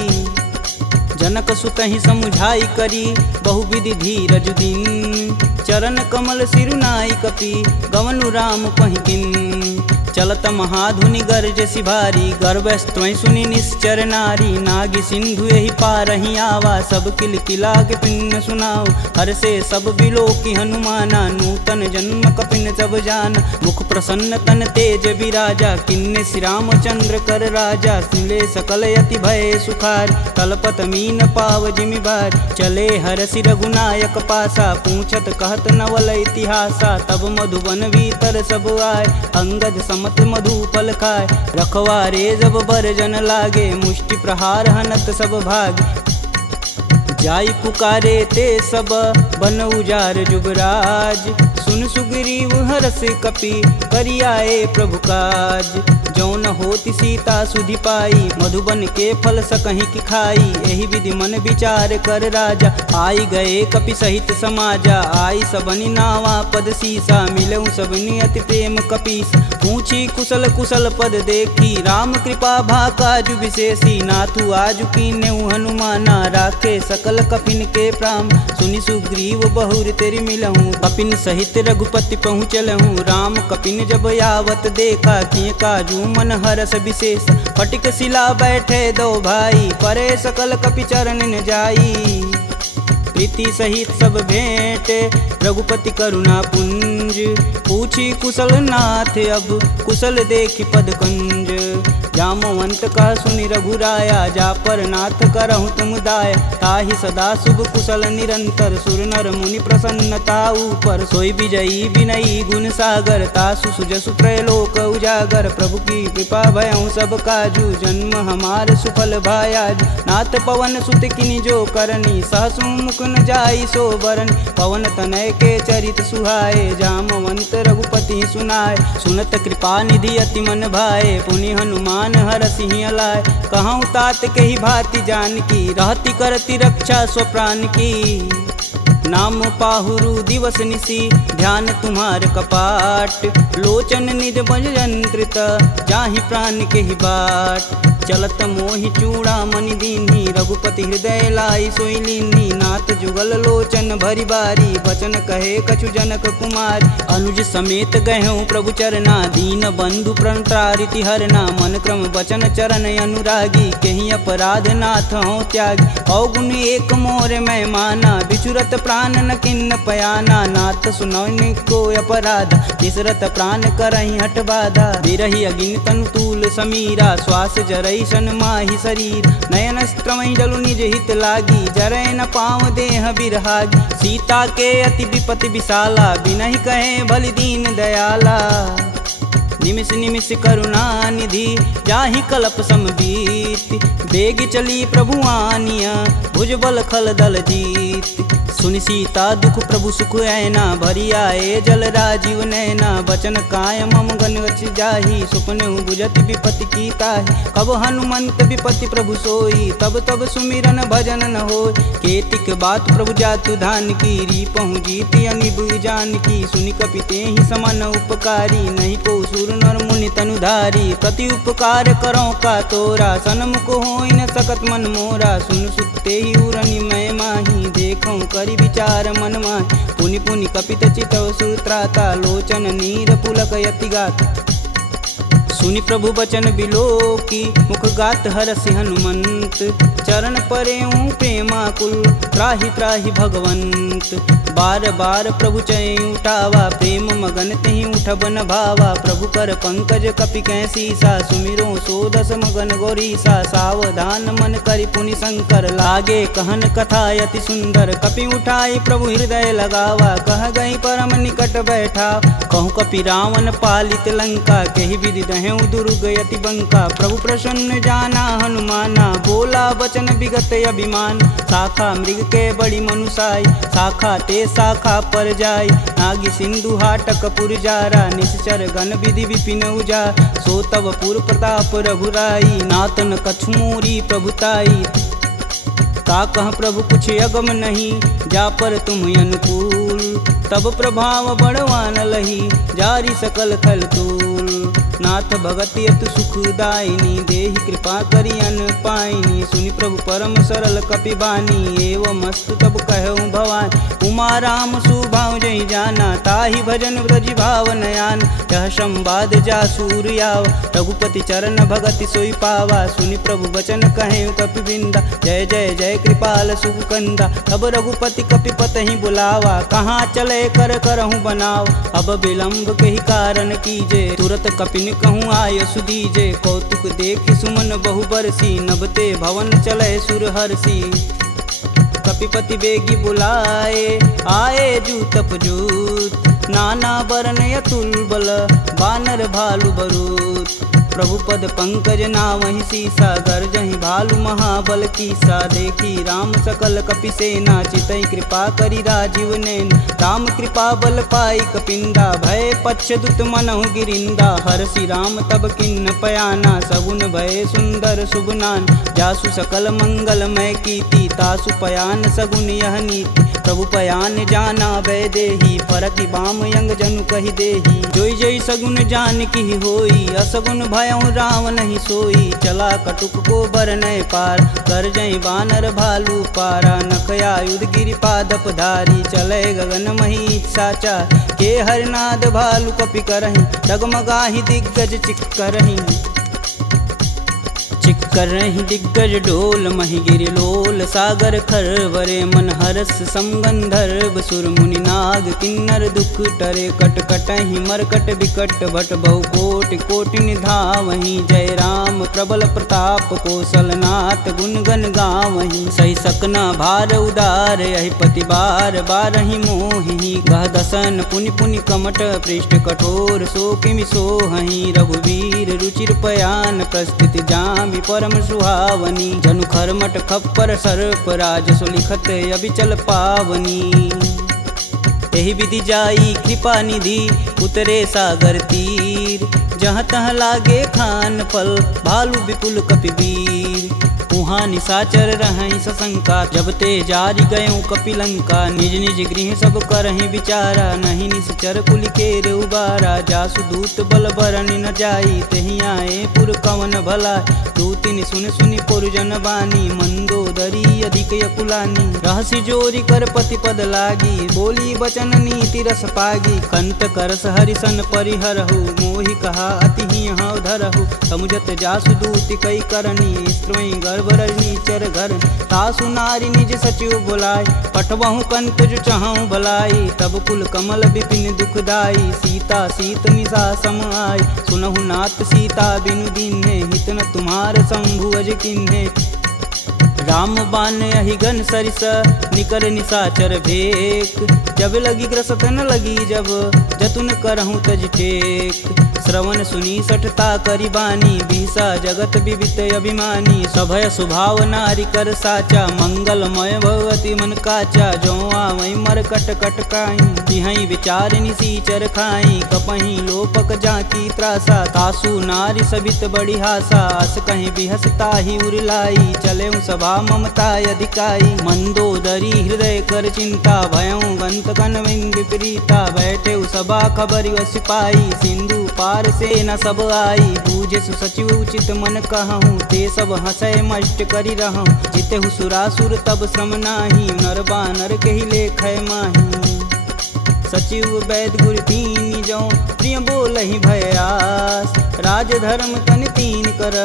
जनक सुतहि समुझाई करी, बहुविधि धीरज दिन। चरण कमल सिरुनाई कपि, गवनु राम पहिकिन। चलत महाधुनि गर्ज सिभारी, गर्भस्त्वं सुनि निश्चर नारी। नागी सिंधु यही पारहि आवा, सब किल किला के पिन्न सुनाओ। हर से सब बिलोकी हनुमाना, नूतन जन्म कपिन सब जान। मुख प्रसन्न तन तेज विराजा, किन्ने श्री रामचंद्र कर राजा। सुले सकल यति भय सुखार, कलपत मीन पाव जिमि बार। चले हरसि रघुनायक पासा, पूछत कहत नवल इतिहासा। तब मधुबन भीतर सब आए, अंगद समत मधु फल खाए। रखवारे जब बरजन लागे, मुष्टि प्रहार हनत सब भाग। जाई पुकारे ते सब, बन उजार जुगराज। सुन सुग्रीव हरस कपि, करियाए प्रभु काज। जौन होति सीता सुधि पाई, मधुबन के फल सकहीं की खाई। यही विधि मन विचार कर राजा, आई गए कपि सहित समाजा। आई सबनि नावा पद सीसा, मिलऊं सबनि अति प्रेम कपीस। पूछी कुशल कुशल पद देखी, राम कृपा भाकाजु विशेषी। नाथु आजु कीन्हु हनुमाना, राखे सकल कपिन के प्राम। सुनि सुग्रीव बहुर तेरि मिलहूँ, कपिन सहित रघुपति पहुँचलहूँ। राम कपिन जब यावत देखा, किए काजू मन हरस विशेष। फटिक शिला बैठे दो भाई, परे सकल कपि चरण न जाई। प्रीति सहित सब भेंटे, रघुपति करुणा पुंज। पूछी कुशल नाथ अब, कुशल देखि पद कुंज। जामवंत कह सुनि रघुराया, जा पर नाथ करहु तुम दाय। ताहि सदा शुभ कुशल निरंतर, सुर नर मुनि प्रसन्नता ऊपर। सोई विजयी विनयी गुण सागर, तासु सुजसु त्रैलोक उजागर। प्रभु की कृपा भयउ सब काजू, जन्म हमार सुफल भायाजू। नाथ पवन सुत किनि जो करनी, सहसु मुख न जाई सो बरन। पवन तनय के चरित सुहाए, जामवंत रघुपति सुनाय। सुनत कृपा निधि अति मन भाए, पुनि हनुमान हरषि लाय। कहूँ तात के ही भांति जानकी, रहती करती रक्षा स्वप्राण की। नाम पाहुरु दिवस निशि, ध्यान तुम्हार कपाट। लोचन निज बज यंत्रित, जाहि प्राण के ही बाट। चलत मोहि चूड़ामणि दीन्ही, रघुपति हृदय लाई सोई लीन्ही। नाथ जुगल लोचन भरी बारी, बचन कहे कछु जनक कुमार। अनुज समेत गहूँ प्रभु चरना, दीन बंधु प्रणतारिति हरना। मन क्रम बचन चरण अनुरागी, कहीं अपराध नाथ हों त्यागी। अवगुण एक मोर मैं माना, बिचुरत प्राण न किन्न पयाना। नाथ सुनौनि को अपराध, तिसरत प्राण करहि हठ बाधा। बिरहि अगिन तनु तूल समीरा, श्वास जरई सन माहि शरीर। नयन स्त्रमहि जलु निज हित लागी, जरै न पाँव देह बिरहागी। सीता के अति विपति विशाला, बिनहि कहे भलि दीन दयाला। निमिष निमिष करुणा निधि, जाहि कल्प समबीत। बेग चली प्रभु आनिया, भुजबल खल दल जीत। सुनि सीता दुख प्रभु सुख ऐना, भरी आए जल राजीव नैना। बचन काय मम गन जाहि, सुपनेहु बुझति विपति की ताहि। कब हनुमंत विपति प्रभु सोई, तब तब सुमिरन भजन न होय। केतिक बात प्रभु जातु धान की, रीपहु जीति अनिबु जान की। सुनि कपि तेहि समन उपकारी, नहीं को सुर नर मुनि तनुधारी। प्रति उपकार करो का तोरा, सन्मुख होई न सकत मन मोरा। सुन सुते ही उरनि मैं माही, देखऊँ करि विचार मन माहि। पुनि पुनि कपित चितव सुत्राता, लोचन नीर पुलक यति गाता। सुनि प्रभु बचन बिलोकी, मुख गात हरषि हनुमंत। चरण परेऊँ प्रेमाकुल, त्राहि त्राहि भगवंत। बार बार प्रभु चै उठावा, प्रेम मगन तेहि उठब न भावा। प्रभु कर पंकज कपि कै सीसा, सुमिरो सो दस मगन गौरीसा। सावधान मन करि पुनि शंकर, लागे कहन कथा यति सुंदर। कपि उठाई प्रभु हृदय लगावा, कह गई परम निकट बैठा। कहूँ कपि रावण पालित लंका, केहि विधि दहें दुर्ग यति बंका। प्रभु प्रसन्न जाना हनुमाना, बोला बचन विगत अभिमान। शाखा मृग के बड़ी मनुसाई, शाखा ते शाखा पर जाई। नागी सिंधु हाटक पुर जारा, निश्चर गण विधि विपिन उजा। सो तब पुर प्रताप रघुराई, नातन कछु मोरी प्रभुताई। का कह प्रभु कुछ अगम नहीं, जा पर तुम अनुकूल। तब प्रभाव बड़वान लही, जारी सकल खल तूल। नाथ भगति अतु सुखदायिनी, देहि कृपा करि अन पाइनी। सुनि प्रभु परम सरल कपि बानी, एवं अस्तु तब कहऊँ भवानी। उमा राम सुभाव जहि जाना, ताहि भजन ब्रज भाव नयान। यह संवाद जासूर याव, रघुपति चरण भगति सोई पावा। सुनि प्रभु बचन कहें कपि बिंदा, जय जय जय कृपाल सुख कंदा। तब रघुपति कपि पतहि बुलावा, कहाँ चले कर करहूँ बनाव। अब विलंब के ही कारण कीजे, तुरत कपिन कहूँ आय सुदीजे। कौतुक देखि सुमन बहु बरसी, नभते भवन चले सुर हर्षि। कपिपति बेगी बुलाए, आए जूतप जूत। नाना बरन अतुल बल, बानर भालु बरूत। प्रभु पद पंकज नावहि सीसा, गर्जहि भालु महाबल कीसा। देखी राम सकल कपि सेना, चितई कृपा करि राजीव नैन। राम कृपा बल पाई कपिंदा, भय पश्चदुत मनहु गिरिंदा। हरषि राम तब किन्न पयाना, सगुन भय सुंदर शुभनान। जासु सकल मंगलमय कीर्ति, तासु पयान सगुन यह नीति। प्रभु पयान जाना भय देही, फरकि बाम यंग जनु कहि देही। जोई जोई सगुन जान की होई, असगुन भयउ राम नहीं सोई। चला कटुक को बरनय पार, कर जय बानर भालू पारा। नखयायुध गिरिपादप धारी, चले गगन मही साचा। के हरनाद भालू कपि करहि, डगमगाहि दिग्गज चिक करहि। चिक कर रही दिग्गज डोल मही गिरि लोल सागर खरवरे मन हरस समगंधर्व सुर मुनि नाग किन्नर दुख टरे कट कटहि मरकट विकट भट बहु कोटि कोटि निधावहि जय राम प्रबल प्रताप कौशलनाथ गुण गण गावहि सही सकना भार उदार यही पति बार बारहि मोहि गह दसन पुनि पुनि कमट पृष्ठ कठोर सो किमि सोहहि रघुवीर रुचिर पयान प्रस्थित जामि परम सुहावनी जनु खरमट खप्पर सर्प राज सुलिखत अबिचल पावनी एहि विधि जाई कृपा निधि उतरे सागर तीर जहाँ तहाँ लागे खान फल भालू विपुल कपिवीर उहाँ निशाचर रहै सशंका जब ते जारी गयों कपिलंका निज निज गृह सब करहि विचारा नहीं निश्चर कुल केर उबारा जासु दूत बल बरनि न जाई तेहि आए पुर कवन भला दूतिन सुन सुनि पुरजन बानी मंदोदरी अधिक यकुलानी रहसि जोरी कर पति पद लागी बोली बचन नीति रस पागी कंत करस हरिसन परिहरहु मोहि कहा अति ही हव धरहु समुझत जासु दूति कई करनी स्त्रोई गर्भ रजनी चर घर तासु नारी निज सचिव बुलाय पठवहु कंत जो चहु भलाई तब कुल कमल विपिन दुखदाई सीता सीत निशा सम आय सुनहु नाथ सीता बिनु दीन्हे हित न तुम्हार शंभु अज किन्हे राम बान अहिगन सरिस निकर निशाचर भेक जब लगी ग्रसत न लगी जब जतुन करहूँ तज टेक श्रवण सुनी सठता करी बानी बीसा जगत विवित अभिमानी सभय सुभाव नारी कर साचा मंगलमय भगवती मन काचा जो आवै मर कट कट काई तिहई विचार निसीचर खाई कपही लोपक जाकी त्रासा तासु नारी सबित बड़ी हासा अस कहीं बिहसता ही उरलाई चले सभा ममता अधिकाई मंदोदरी हृदय कर चिंता भयं गंत कन विपरीता बैठे सभा खबर सिपाही सिंधु पार से न सब आई बूझे सुसचिव उचित मन कहूँ ते सब हंसय मष्ट करी रहूँ जिते सुरासुर तब श्रम नाही नर बानर के ही लेख माही सचिव वैद गुरु तीन जो प्रिय बोल ही भयास राज धर्म तन तीन कर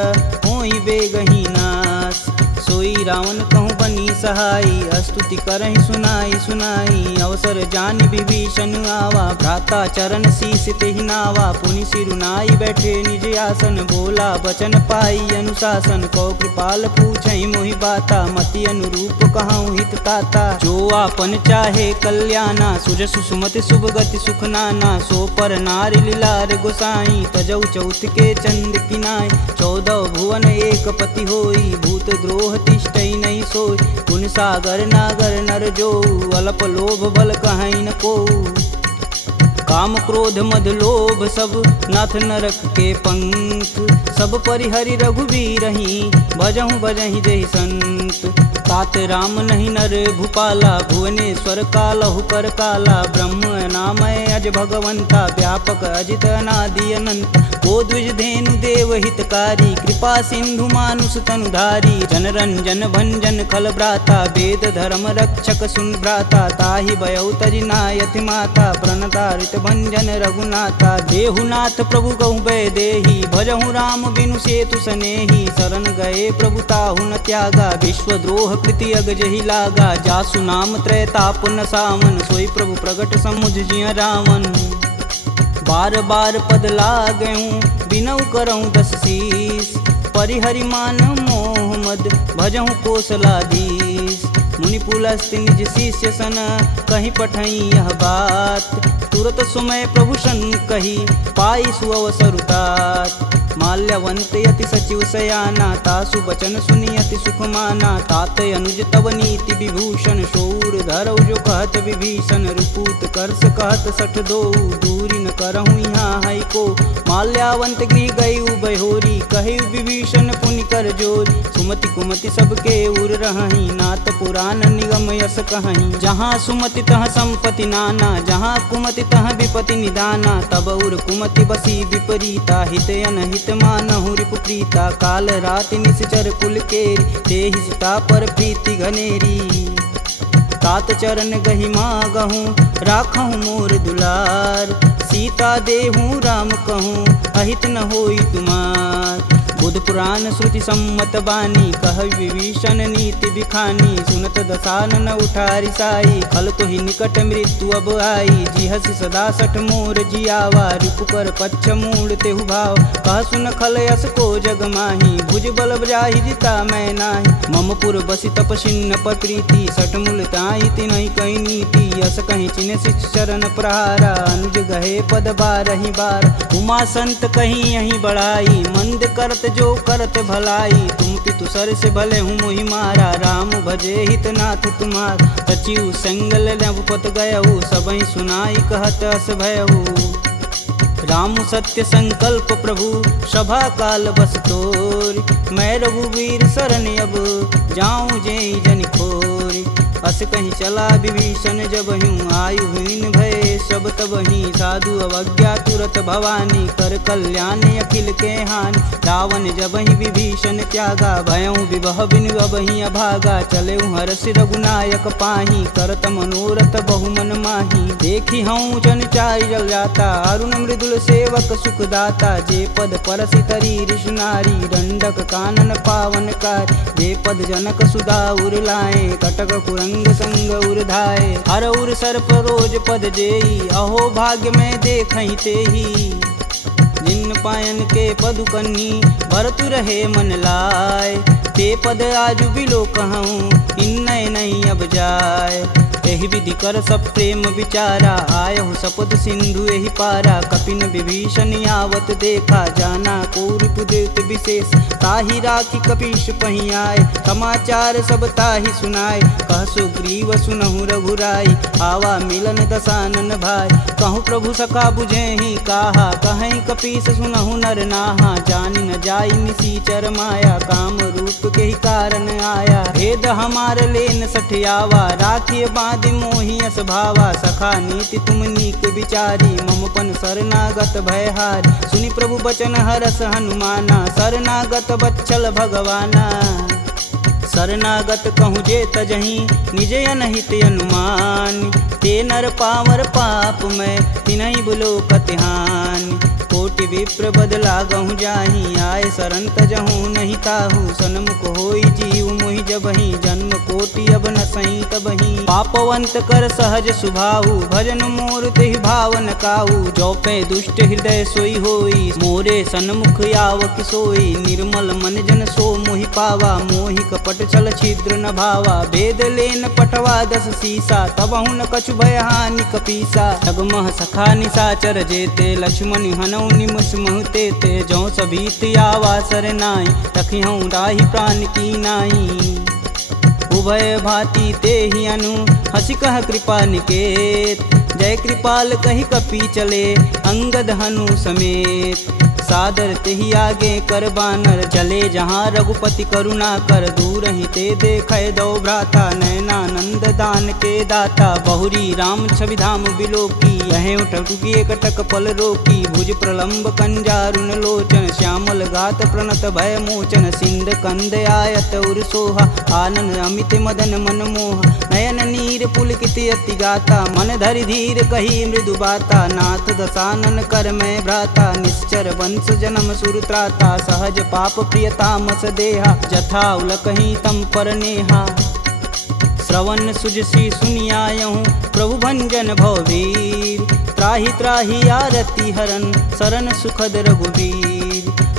होई बेगही नास सोई रावण कहूँ बनी सहाई अस्तुति करहि सुनाई सुनाई अवसर जान विभीषण आवा भ्राता चरण शीस तेहि नावा पुनि सिरुनाई बैठे निज आसन बोला बचन पाई अनुशासन कौ कृपाल पूछई मोहि बाता मति अनुरूप कहूँ हित ताता जो आपन चाहे कल्याणा सुजसु सुमति शुभ गति सुख नाना सो पर नारी लीलार गोसाई तजौ चौथ के चंद किनाई 14 भुवन एक पति होई भूत द्रोह तिष्ठई नहीं सोई गुण सागर नागर नर जो अल्प लोभ बल कहीं न को काम क्रोध मद लोभ सब नाथ नरक के पंख सब परिहरि रघुवीर ही भजहु भजहि जहि संत तात राम नहीं नर भूपाला भुवनेश्वर कालहु कर काला ब्रह्म नामय अज भगवंता व्यापक अजित अनादि अनंत को द्विज धेनु देव हितकारी कृपा सिंधु मानुष तनुधारी जन रंजन भंजन खल भ्राता वेद धर्म रक्षक सुन भ्राता ताहि भयउ तजि नायति माता प्रणतारित भंजन रघुनाथा देहुनाथ प्रभु कहु भय देहि भजहु राम बिनु सेतु सनेहि शरण गए प्रभु ताहु न त्यागा विश्वद्रोह कृति अग जहि लागा जासु नाम त्रैताप न सावन सोई प्रभु प्रगट समुझ जिय रावण बार बार पद लागऊं बिनऊ करऊं 10 शीस परिहरि मान मोह मद भजहु कौशलाधीश मुनि पुलस्त्य निज शिष्य सन कहीं पठई यह बात तुरत सुमय प्रभु सन कही पाई सुअवसरुतात माल्यवंत यति सचिव सयाना तासु बचन सुनि अति सुख माना तात अनुज तव नीति विभूषण शौर धरऊ जो कहत विभीषण रुपूत करस कहत सठ दो दूरी न करहूँ यहाँ है को माल्यावंत गृह गई बहोरी कहे विभीषण पुनि कर जोर सुमति कुमति सबके उर रही नाथ पुराण निगम यस कहीं जहाँ सुमति तह संपत्ति नाना जहाँ कुमति तह विपति निदाना तब उर कुमति बसी विपरीता हित अनहित मानहु रिपु प्रीता काल राति निश्चर कुल केरी तेहि सीता पर प्रीति घनेरी तात चरण गहि मागहूँ राखहूँ मोर दुलार सीता देहूँ राम कहूँ अहित न होई तुमार बुध पुराण श्रुति सम्मत बानी, कह विभीषण नीति बिखानी। सुनत दसानन उठारी साई, खल तो ही निकट मृत्यु अब आई। जी हसी सदा सठ मोर जियावा, रिपु कर पच्छ मूड तेहु भाव। कह सुन खल यस को जग माही, भुज बल जाहि जिता मैं नाही। मम पुर बसी तपसिन्न पर प्रीति, सठ मूल ताहि तिनहि कही नीति। यस कहीं चिन्ह शिष्य चरण प्रहारा, अनुज गहे पद बारहि बार। उमा संत कहीं यहीं बढ़ाई, मंद करत जो करत भलाई। तुम पितु सर से भले हूँ मोहि मारा, राम भजे हित नाथ तुम्हार। सचिव संगल नवपत गयहु, सबहि सुनाई कहत अस भयहु। राम सत्य संकल्प प्रभु, सभा काल बस तोरि। मैं रघुवीर शरण अब, जाऊं जेहि जन खोरि। अस कहीं चला विभीषण जब हूँ, आयु हीन भय सब तबहि। साधु अवज्ञा तुरत भवानी, कर कल्याण अखिल के हानि। रावण जब ही विभीषण त्यागा, भयउ विभह बिनु अबहि अभागा। चले हर्षि रघुनायक पाही, करत मनोरथ बहुमन माही। देखी हूँ जन चारि जल जाता, अरुण मृदुल सेवक सुखदाता। जे पद परसि तरी ऋषुनारी, दंडक कानन पावन कार। जे पद जनक सुधा उर लाए, कटक कुरंग संग उर्धाए। हर उर सर्प रोज पद जेई, अहो भाग्य में देखहि तेहि। जिन पायन के पदु कन्ही, भरतु रहे मन लाय। ते पद आजु बिलो कहूँ, इन्नय नहीं अब जाय। एहि विधि कर सब प्रेम विचारा, आयहु सपद सिंधु एहि पारा। कपिन विभीषण आवत देखा, जाना को रिपुदेत विशेष। ताहि राखी कपीश पहि आए, समाचार सब ताहि सुनाए। कह सुग्रीव सुनहु रघुराई, आवा मिलन दसानन भाई। कहूँ प्रभु सखा बुझेहि काहा, कहीं कपीस सुनहु नर नाहा। जानि न जाई निसीचर माया, काम रूप के ही कारण आया। भेद हमार लेन सठियावा, राखिय बांधि मोहि अस भावा। सखा नीति तुम नीक विचारी, मम पन शरणागत भयहारी। सुनि प्रभु बचन हरस हनुमाना, शरणागत बच्चल भगवाना। शरणागत कहूँ जे तजहि, निज अनहित अनुमान। ते नर पावर पाप में, तिनहि बुलोकत हानि। कोटि विप्र बदला गहूँ जाहि, आए शरण तजहूँ नहीं ताहू। सन्मुख होई जीव मोहि जबहि, जन्म कोटि अब न सही तबहि। पापवंत कर सहज सुभाऊ, भजन मोर तेहि भावन काऊ। जो पे दुष्ट हृदय सोई होई, मोरे सन्मुख आव किसोई। निर्मल मन जन सो मोहि पावा, मोहि कपट छल छिद्र न भावा। भेद लेन पटवा दस सीसा, तबहु न कछु भय हानि कपीसा। जगमह सखा निसाचर जेते, लक्ष्मण हनौ निमिष महते ते। जौ सभीत आवा सरनाई, रखिहूँ राहि प्राण की नाई। उभय भांति ते ही अनु, हसी कह कृपा निकेत। जय कृपाल कही कपी चले, अंगद हनु समेत। सादर तेहि आगे कर बानर, चले जहाँ रघुपति करुणा कर। दूर ही ते देखै दो भ्राता, नयनानंद दान के दाता। बहुरी राम छवि धाम बिलोकी, यहें उठुकी एकटक पल रोकी। भुज प्रलंब कंजारुन लोचन, श्यामल गात प्रणत भय मोचन। सिंध कंद आयत उर सोहा, आनन अमित मदन मन मोह। नयन नीर पुलकित अति गाता, मन धरि धीर कही मृदु बाता। नाथ दसानन कर मैं भ्राता, निश्चर वंश जन्म सुरत्राता। सहज पाप प्रियतामस देहा, जथा उलकहि तम पर नेहा। श्रवण सुजसी सुनियायहूँ, प्रभु भंजन भववीर। त्राहि त्राहि आरती हरन, शरण सुखद रघुवीर।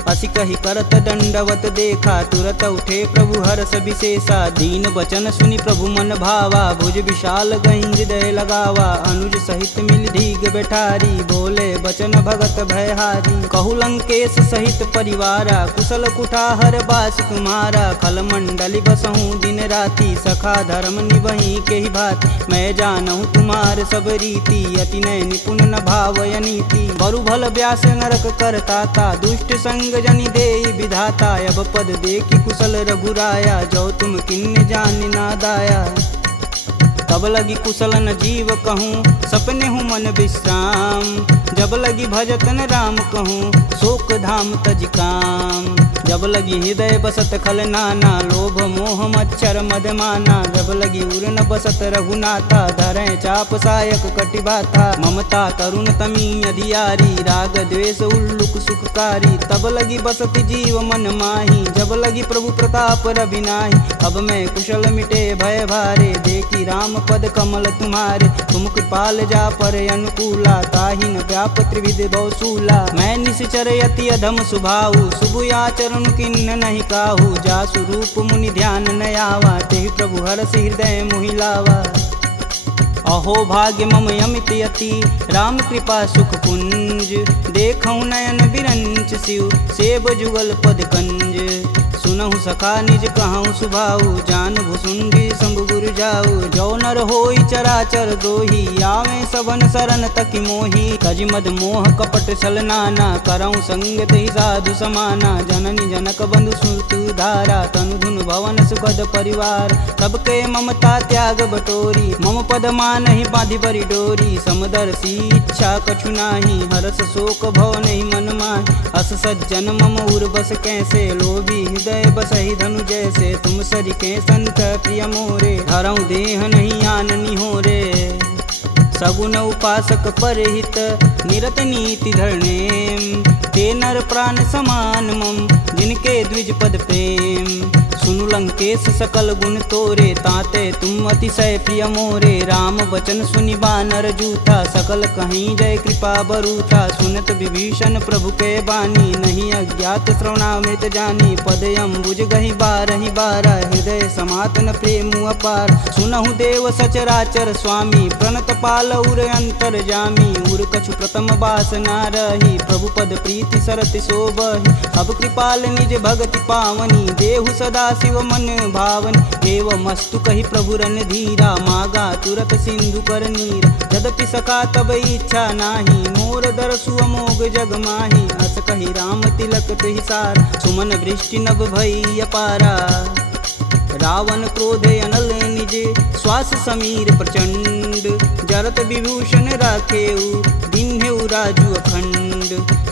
असी कही करत दंडवत देखा, तुरत उठे प्रभु हर्ष विशेषा। दीन वचन सुनि प्रभु मन भावा, भुज विशाल गहि हृदय लगावा। अनुज सहित मिल धीग बैठारी, बोले बचन भगत भयहारी। कहु लंकेश सहित परिवारा, कुशल कुठाहर बास तुम्हारा। खल मंडली बसहूँ दिन राति, सखा धर्म निबहि के ही भात। मैं जानहूँ तुम्हार सब रीति, अति नय निपुण न भावय नीति। बरु भल व्यास नरक करताता, दुष्ट संग जनि देई विधाता। अब पद देखी कुशल रघुराया, जो तुम किन्ने जान ना दाया। तब लगी कुशल न जीव कहूँ, सपने हूँ मन विश्राम। जब लगी भजतन राम कहूँ शोक धाम तज काम। जब लगी हृदय बसत खल नाना लोभ मोह मच्छर मदमाना। जब लगी उर न बसत रघुनाथा धरें चाप सायक कटिबाथा। ममता तरुण तमी अधियारी राग द्वेष उल्लुक सुखकारी। तब लगी बसत जीव मन माही जब लगी प्रभु प्रताप रविनाही। अब मैं कुशल मिटे भय भारे देखी राम पद कमल तुम्हारे। तुम कृपाल जा पर अनुकूला ताहि न व्याप त्रिविध बहुसूला। मैं निश्चर यति अधम सुभाऊ शुभ आचरण किन्न नहीं काहू। जासु रूप मुनि ध्यान न आवा तेहि प्रभु हरसि हृदय मोहि लावा। अहो भाग्य मम यमित यति राम कृपा सुख कुंज। देखऊँ नयन बिरंच शिव सेब जुगल पद कंज। सुनहु सखा निज कहूँ सुभाऊ जान भुसुंडी शंभु गुरु जाऊ। जो नर होई चराचर दोही आवे सबन शरण तकी मोही। तज मद मोह कपट छल नाना करऊँ संग तेहि साधु समाना। जननी जनक बंधु सुत धारा तनु धुन भवन सुखद परिवार। सबके ममता त्याग बटोरी मम पद मानहि बांधि बरी डोरी। समदर्शी इच्छा कछु नाही हरस शोक भव नहीं मन माहि। अस सज्जन मम उर बस कैसे लोभी हृदय बसहि धनु जैसे। तुम सरिके संत प्रिय मोरे धरऊँ देह नहीं आननी हो रे। सगुन उपासक परहित निरत नीति धरणेम। ते नर प्राण समान मम जिनके द्विज पद प्रेम। सुनु लंकेश सकल गुण तोरे ताते तुम अतिशय प्रिय मोरे। राम बचन सुनि बानर जूठा सकल कहीं जय कृपा बरूठा। सुनत विभीषण प्रभु के बानी नहीं अज्ञात श्रवणामृत जानी। पद अम्बुज गहि बारहि बारा हृदय समातन प्रेम अपार। सुनहु देव सचराचर स्वामी प्रणत पाल उर अंतर जामी। उर कछु प्रथम बास ना रही प्रभु पद प्रीति सरति शोभहि। अब कृपाल निज भगति पावनी देहु सदा शिव मन भावनी। एवमस्तु कहि प्रभु रन धीरा मागा तुरत सिंधु कर नीर। यद्यपि सखा तब इच्छा नाही मोर दरसु अमोघ जग माही। अस कहि राम तिलक तुहि सार सुमन वृष्टि नभ भई अपारा। रावण क्रोधे अनल निज श्वास समीर प्रचंड। जरत विभूषण राखेऊ दिन्हेऊ राजु अखंड।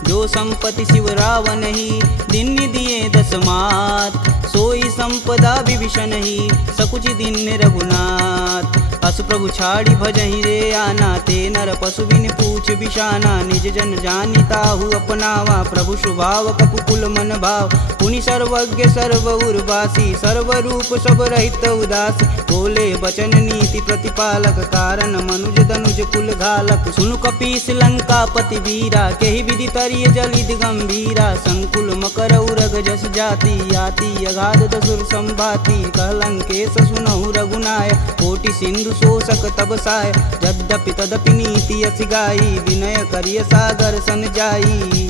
जो संपत्ति शिव रावण ही दिन दिए दस मात। सोई संपदा विभीषण ही सकुच दिन रघुनाथ। अस प्रभु छाड़ी भजहि रे आना ते नर पशु बिन पूछ बिशाना। निज जन जानि ताहु अपनावा प्रभु स्वभाव कपुकुल मन भाव। पुनि सर्वज्ञ सर्व उर्वासी सर्वरूप सब रहित उदासी। बोले बचन नीति प्रतिपालक कारण मनुज धनुज कुल घालक। सुनु कपीस लंकापति वीरा केहि विधि तरिय जलिद गंभीरा। संकुल मकर उरग जस जाति याति अगाध दसुर संभाति। कहलंकेश सुनहु रघुनाय कोटि सिंधु शोषक तब साय। यद्यपि तदपि नीति यस गाई विनय करिय सागर सन जाई।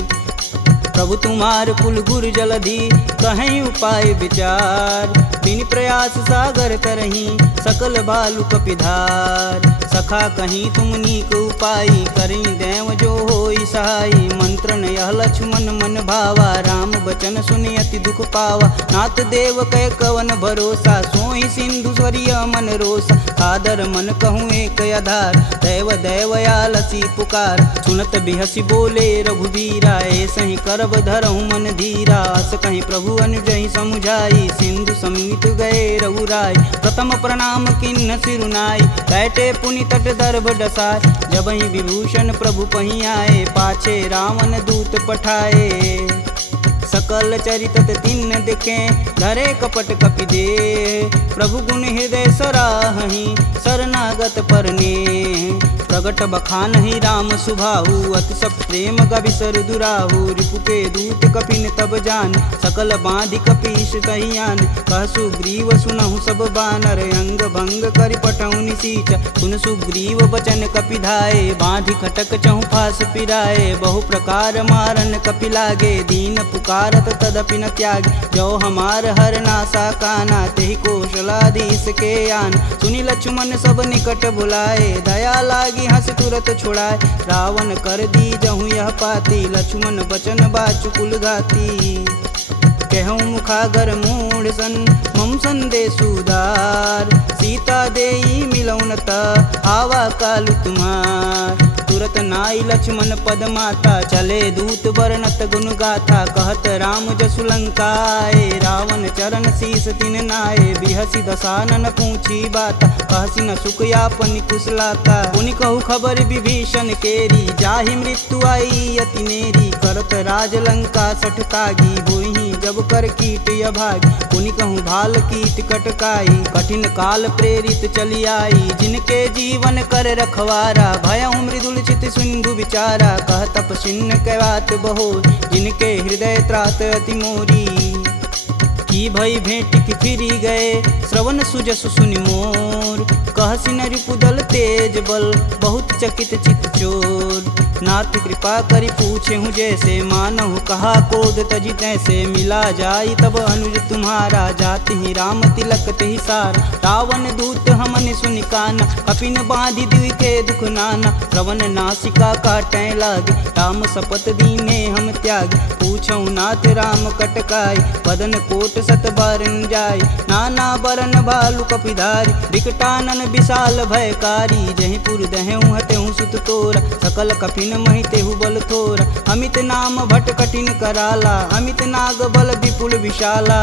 प्रभु तुम्हार कुल गुर जलधि कहीं उपाय विचार। बिन प्रयास सागर तरही सकल भालु कपिधार। सखा कहीं तुम नीक उपाय करी देव जो होई सहाई। मंत्रन यह लक्ष्मण मन भावा राम बचन सुनि अति दुख पावा। नाथ देव कह कवन भरोसा सोहि सिंधु स्वरिय मन रोसा। सादर मन कहूँ एक आधार दैव दैवयालसी पुकार। सुनत बिहसी बोले रघुबीरा ऐसहि करब धरहु मन धीरा। अस कहीं प्रभु अनुजहि समुझाई सिंधु समीत गए रघुराय। प्रथम प्रणाम किन्न सिरुनाई बैठे पुनि तट दर्भ डसाय। जबहि विभूषण प्रभु पहीं आए पाछे रावण दूत पठाए। सकल चरित तिन्न दिखे धरे कपट कपि दे। प्रभु गुण हृदय सराहि शरणागत परने। प्रगट बखानहि राम सुभाहु अति सब प्रेम गविसर दुराहु। रिपु के दूत कपिन तब जान सकल बांधि कपीश तहियान। कह सुग्रीव सुनहु सब बानर अंग भंग करि पठौं निसीच। सुन सुग्रीव बचन कपि धाये बांधि खटक चहु फास पिराए। बहु प्रकार मारन कपि लागे दीन पुकारत तदपि न त्याग। जो हमार हर नासा काना तेहि कौशलाधीश के आन। सुनि लक्ष्मण सब निकट बुलाए दया लागी हंस तुरत छुड़ाए। रावण कर दी जहूँ यह पाती लक्ष्मण बचन बाचुकुल घाती। कहूँ मुखागर मूढ़ सन मम संदेशु उदार। सीता देई मिलौन त आवा कालु तुम्हार। तुरत नाई लक्ष्मण पद माता, चले दूत बरनत गुण गाथा, कहत राम जसु लंकाए, रावण चरण शीस तिन नाये, बिहसी दसानन पूछी बाता, कहसी न सुख यापन कुशलाता, पुनि कहु खबर विभीषण केरी, जाहि मृत्यु आई अति नेरी, करत राज लंका सठ तागी, भूहि जब कर कीट अभागी, पुनि कहूँ भाल कीट कटकाई, कठिन काल प्रेरित चली आई, जिनके जीवन कर रखवारा, भयउ मृदुल चित सिंधु विचारा, कह तपसिन्न कै बात बहो, जिनके हृदय त्रात अति मोरी, की भई भेंट की फिरी गए, श्रवण सुजसु सुनि मोर, कहसी न रिपुदल तेज बल, बहुत चकित चित चोर, नाथ कृपा करि पूछे हूँ जैसे, मानहु कहा कोद तजि तैसे, मिला जाई तब अनुज तुम्हारा, जाति ही राम तिलक तेहि सारा, रावण दूत हमन सुनि काना, कपिन बांधि दिवि के दुख नाना, श्रवण नासिका काटै लागे, राम शपथ दीने हम त्याग, पूछऊ नाथ राम कटकाई, बदन कोट सत बारन जाय, नाना बरन भालु कपिधारी, विकटानन विशाल भयकारी, जहि पुर दहु हतेहु सुत तोरा, सकल कपिन महि तेहु बल थोरा, अमित नाम भट कठिन कराला, अमित नाग बल विपुल विशाला,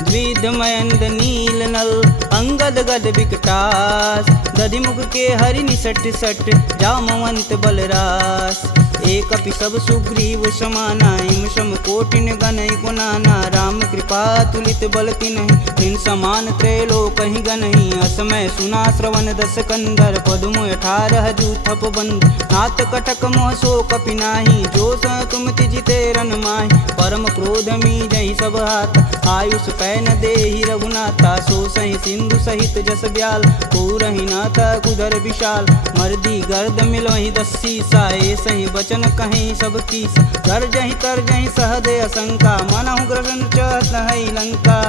द्विध मयंद नील नल, अंगद गद विकटास, दधिमुख के हरि निसट सट, जामवंत बलरास, एक अपि सब सुग्रीव समाना, इम सम कोटिन गनई गुनाना, राम कृपा तुलित बल तिन्हि, तिन समान त्रैलोक कहीं गनहि, असमय सुना श्रवण दस कंदर, पदुम 18 जूथप बंद, नाथ कटक मोह सो कपि नाही, जो स तुम तिजिते रन माहि, परम क्रोध मी जहि सब हाथ, आयुष पैन देहि रघुनाथा, सो सहि सिंधु सहित जस ब्याल, पूरहि नाथा कुधर विशाल, मर्दी गर्द मिलोहि 10 सीसा, सही बचन कहीं सब कीस, गर्जहि तरजहि सहदे असंका, मनहु ग्रसन चहत है लंका,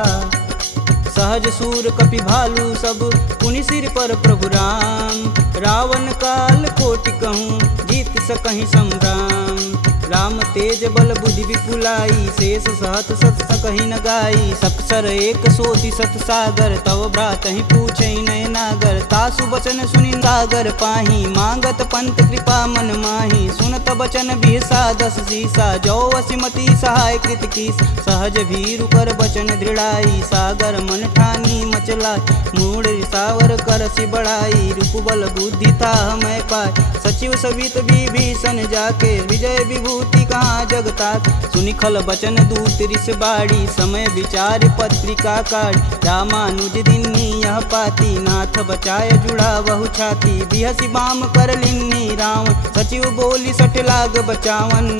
सहज सूर कपि भालू सब, पुनि सिर पर प्रभु राम, रावण काल कोटि कहूँ, जीत सकहि संग्राम, राम तेज बल बुद्धि विपुलाई, शेष सहत सत सकहि न गाई, सकसर एक सोति सत सागर, तव भ्रात ही पूछै नय नागर, तासु बचन सुनि सागर पाही, मांगत पंत कृपा मन माही, सुनत बचन बिहसा 10 सीसा, जो असिमति सहाय कृत कीस, सहज भीरु कर बचन दृढ़ाई, सागर मन ठानी मचला, मूढ़ सावर करसि बढ़ाई, रूप बल बुद्धि था मैं पाय, सचिव सवित विभीषण जाके, विजय विभूति कहाँ जगता, सुनिखल बचन दूत रिस बाड़ी, समय विचार पत्रिका काढ़, रामानुज दिन्नी यह पाती, नाथ बचाय जुड़ा बहु छाती, बिहसी बाम कर लिन्नी रावण, सचिव बोली सठ लाग बचावन,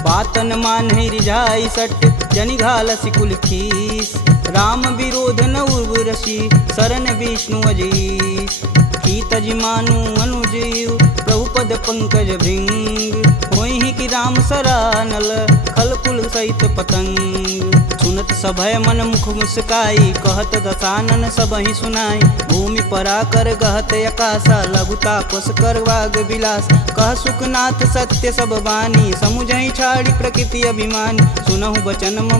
बातन मान रिझाई सट, जनि घालसी कुल खीस, राम विरोध न उर्वरसी, शरण विष्णु अजीस, की तज मानु अनुजीव, प्रभु पद पंकज भृंग, होहि कि राम सरानल, खल कुल सहित पतंग, सुनत सभय मन मुख मुस्काई, कहत दसानन सबहि सुनाई, भूमि परा कर गहत आकाशा, लघु तापस कर वाग विलास, कह सुखनाथ सत्य सब बानी, समुझहि छाड़ी प्रकृति अभिमानी, सुनहु बचन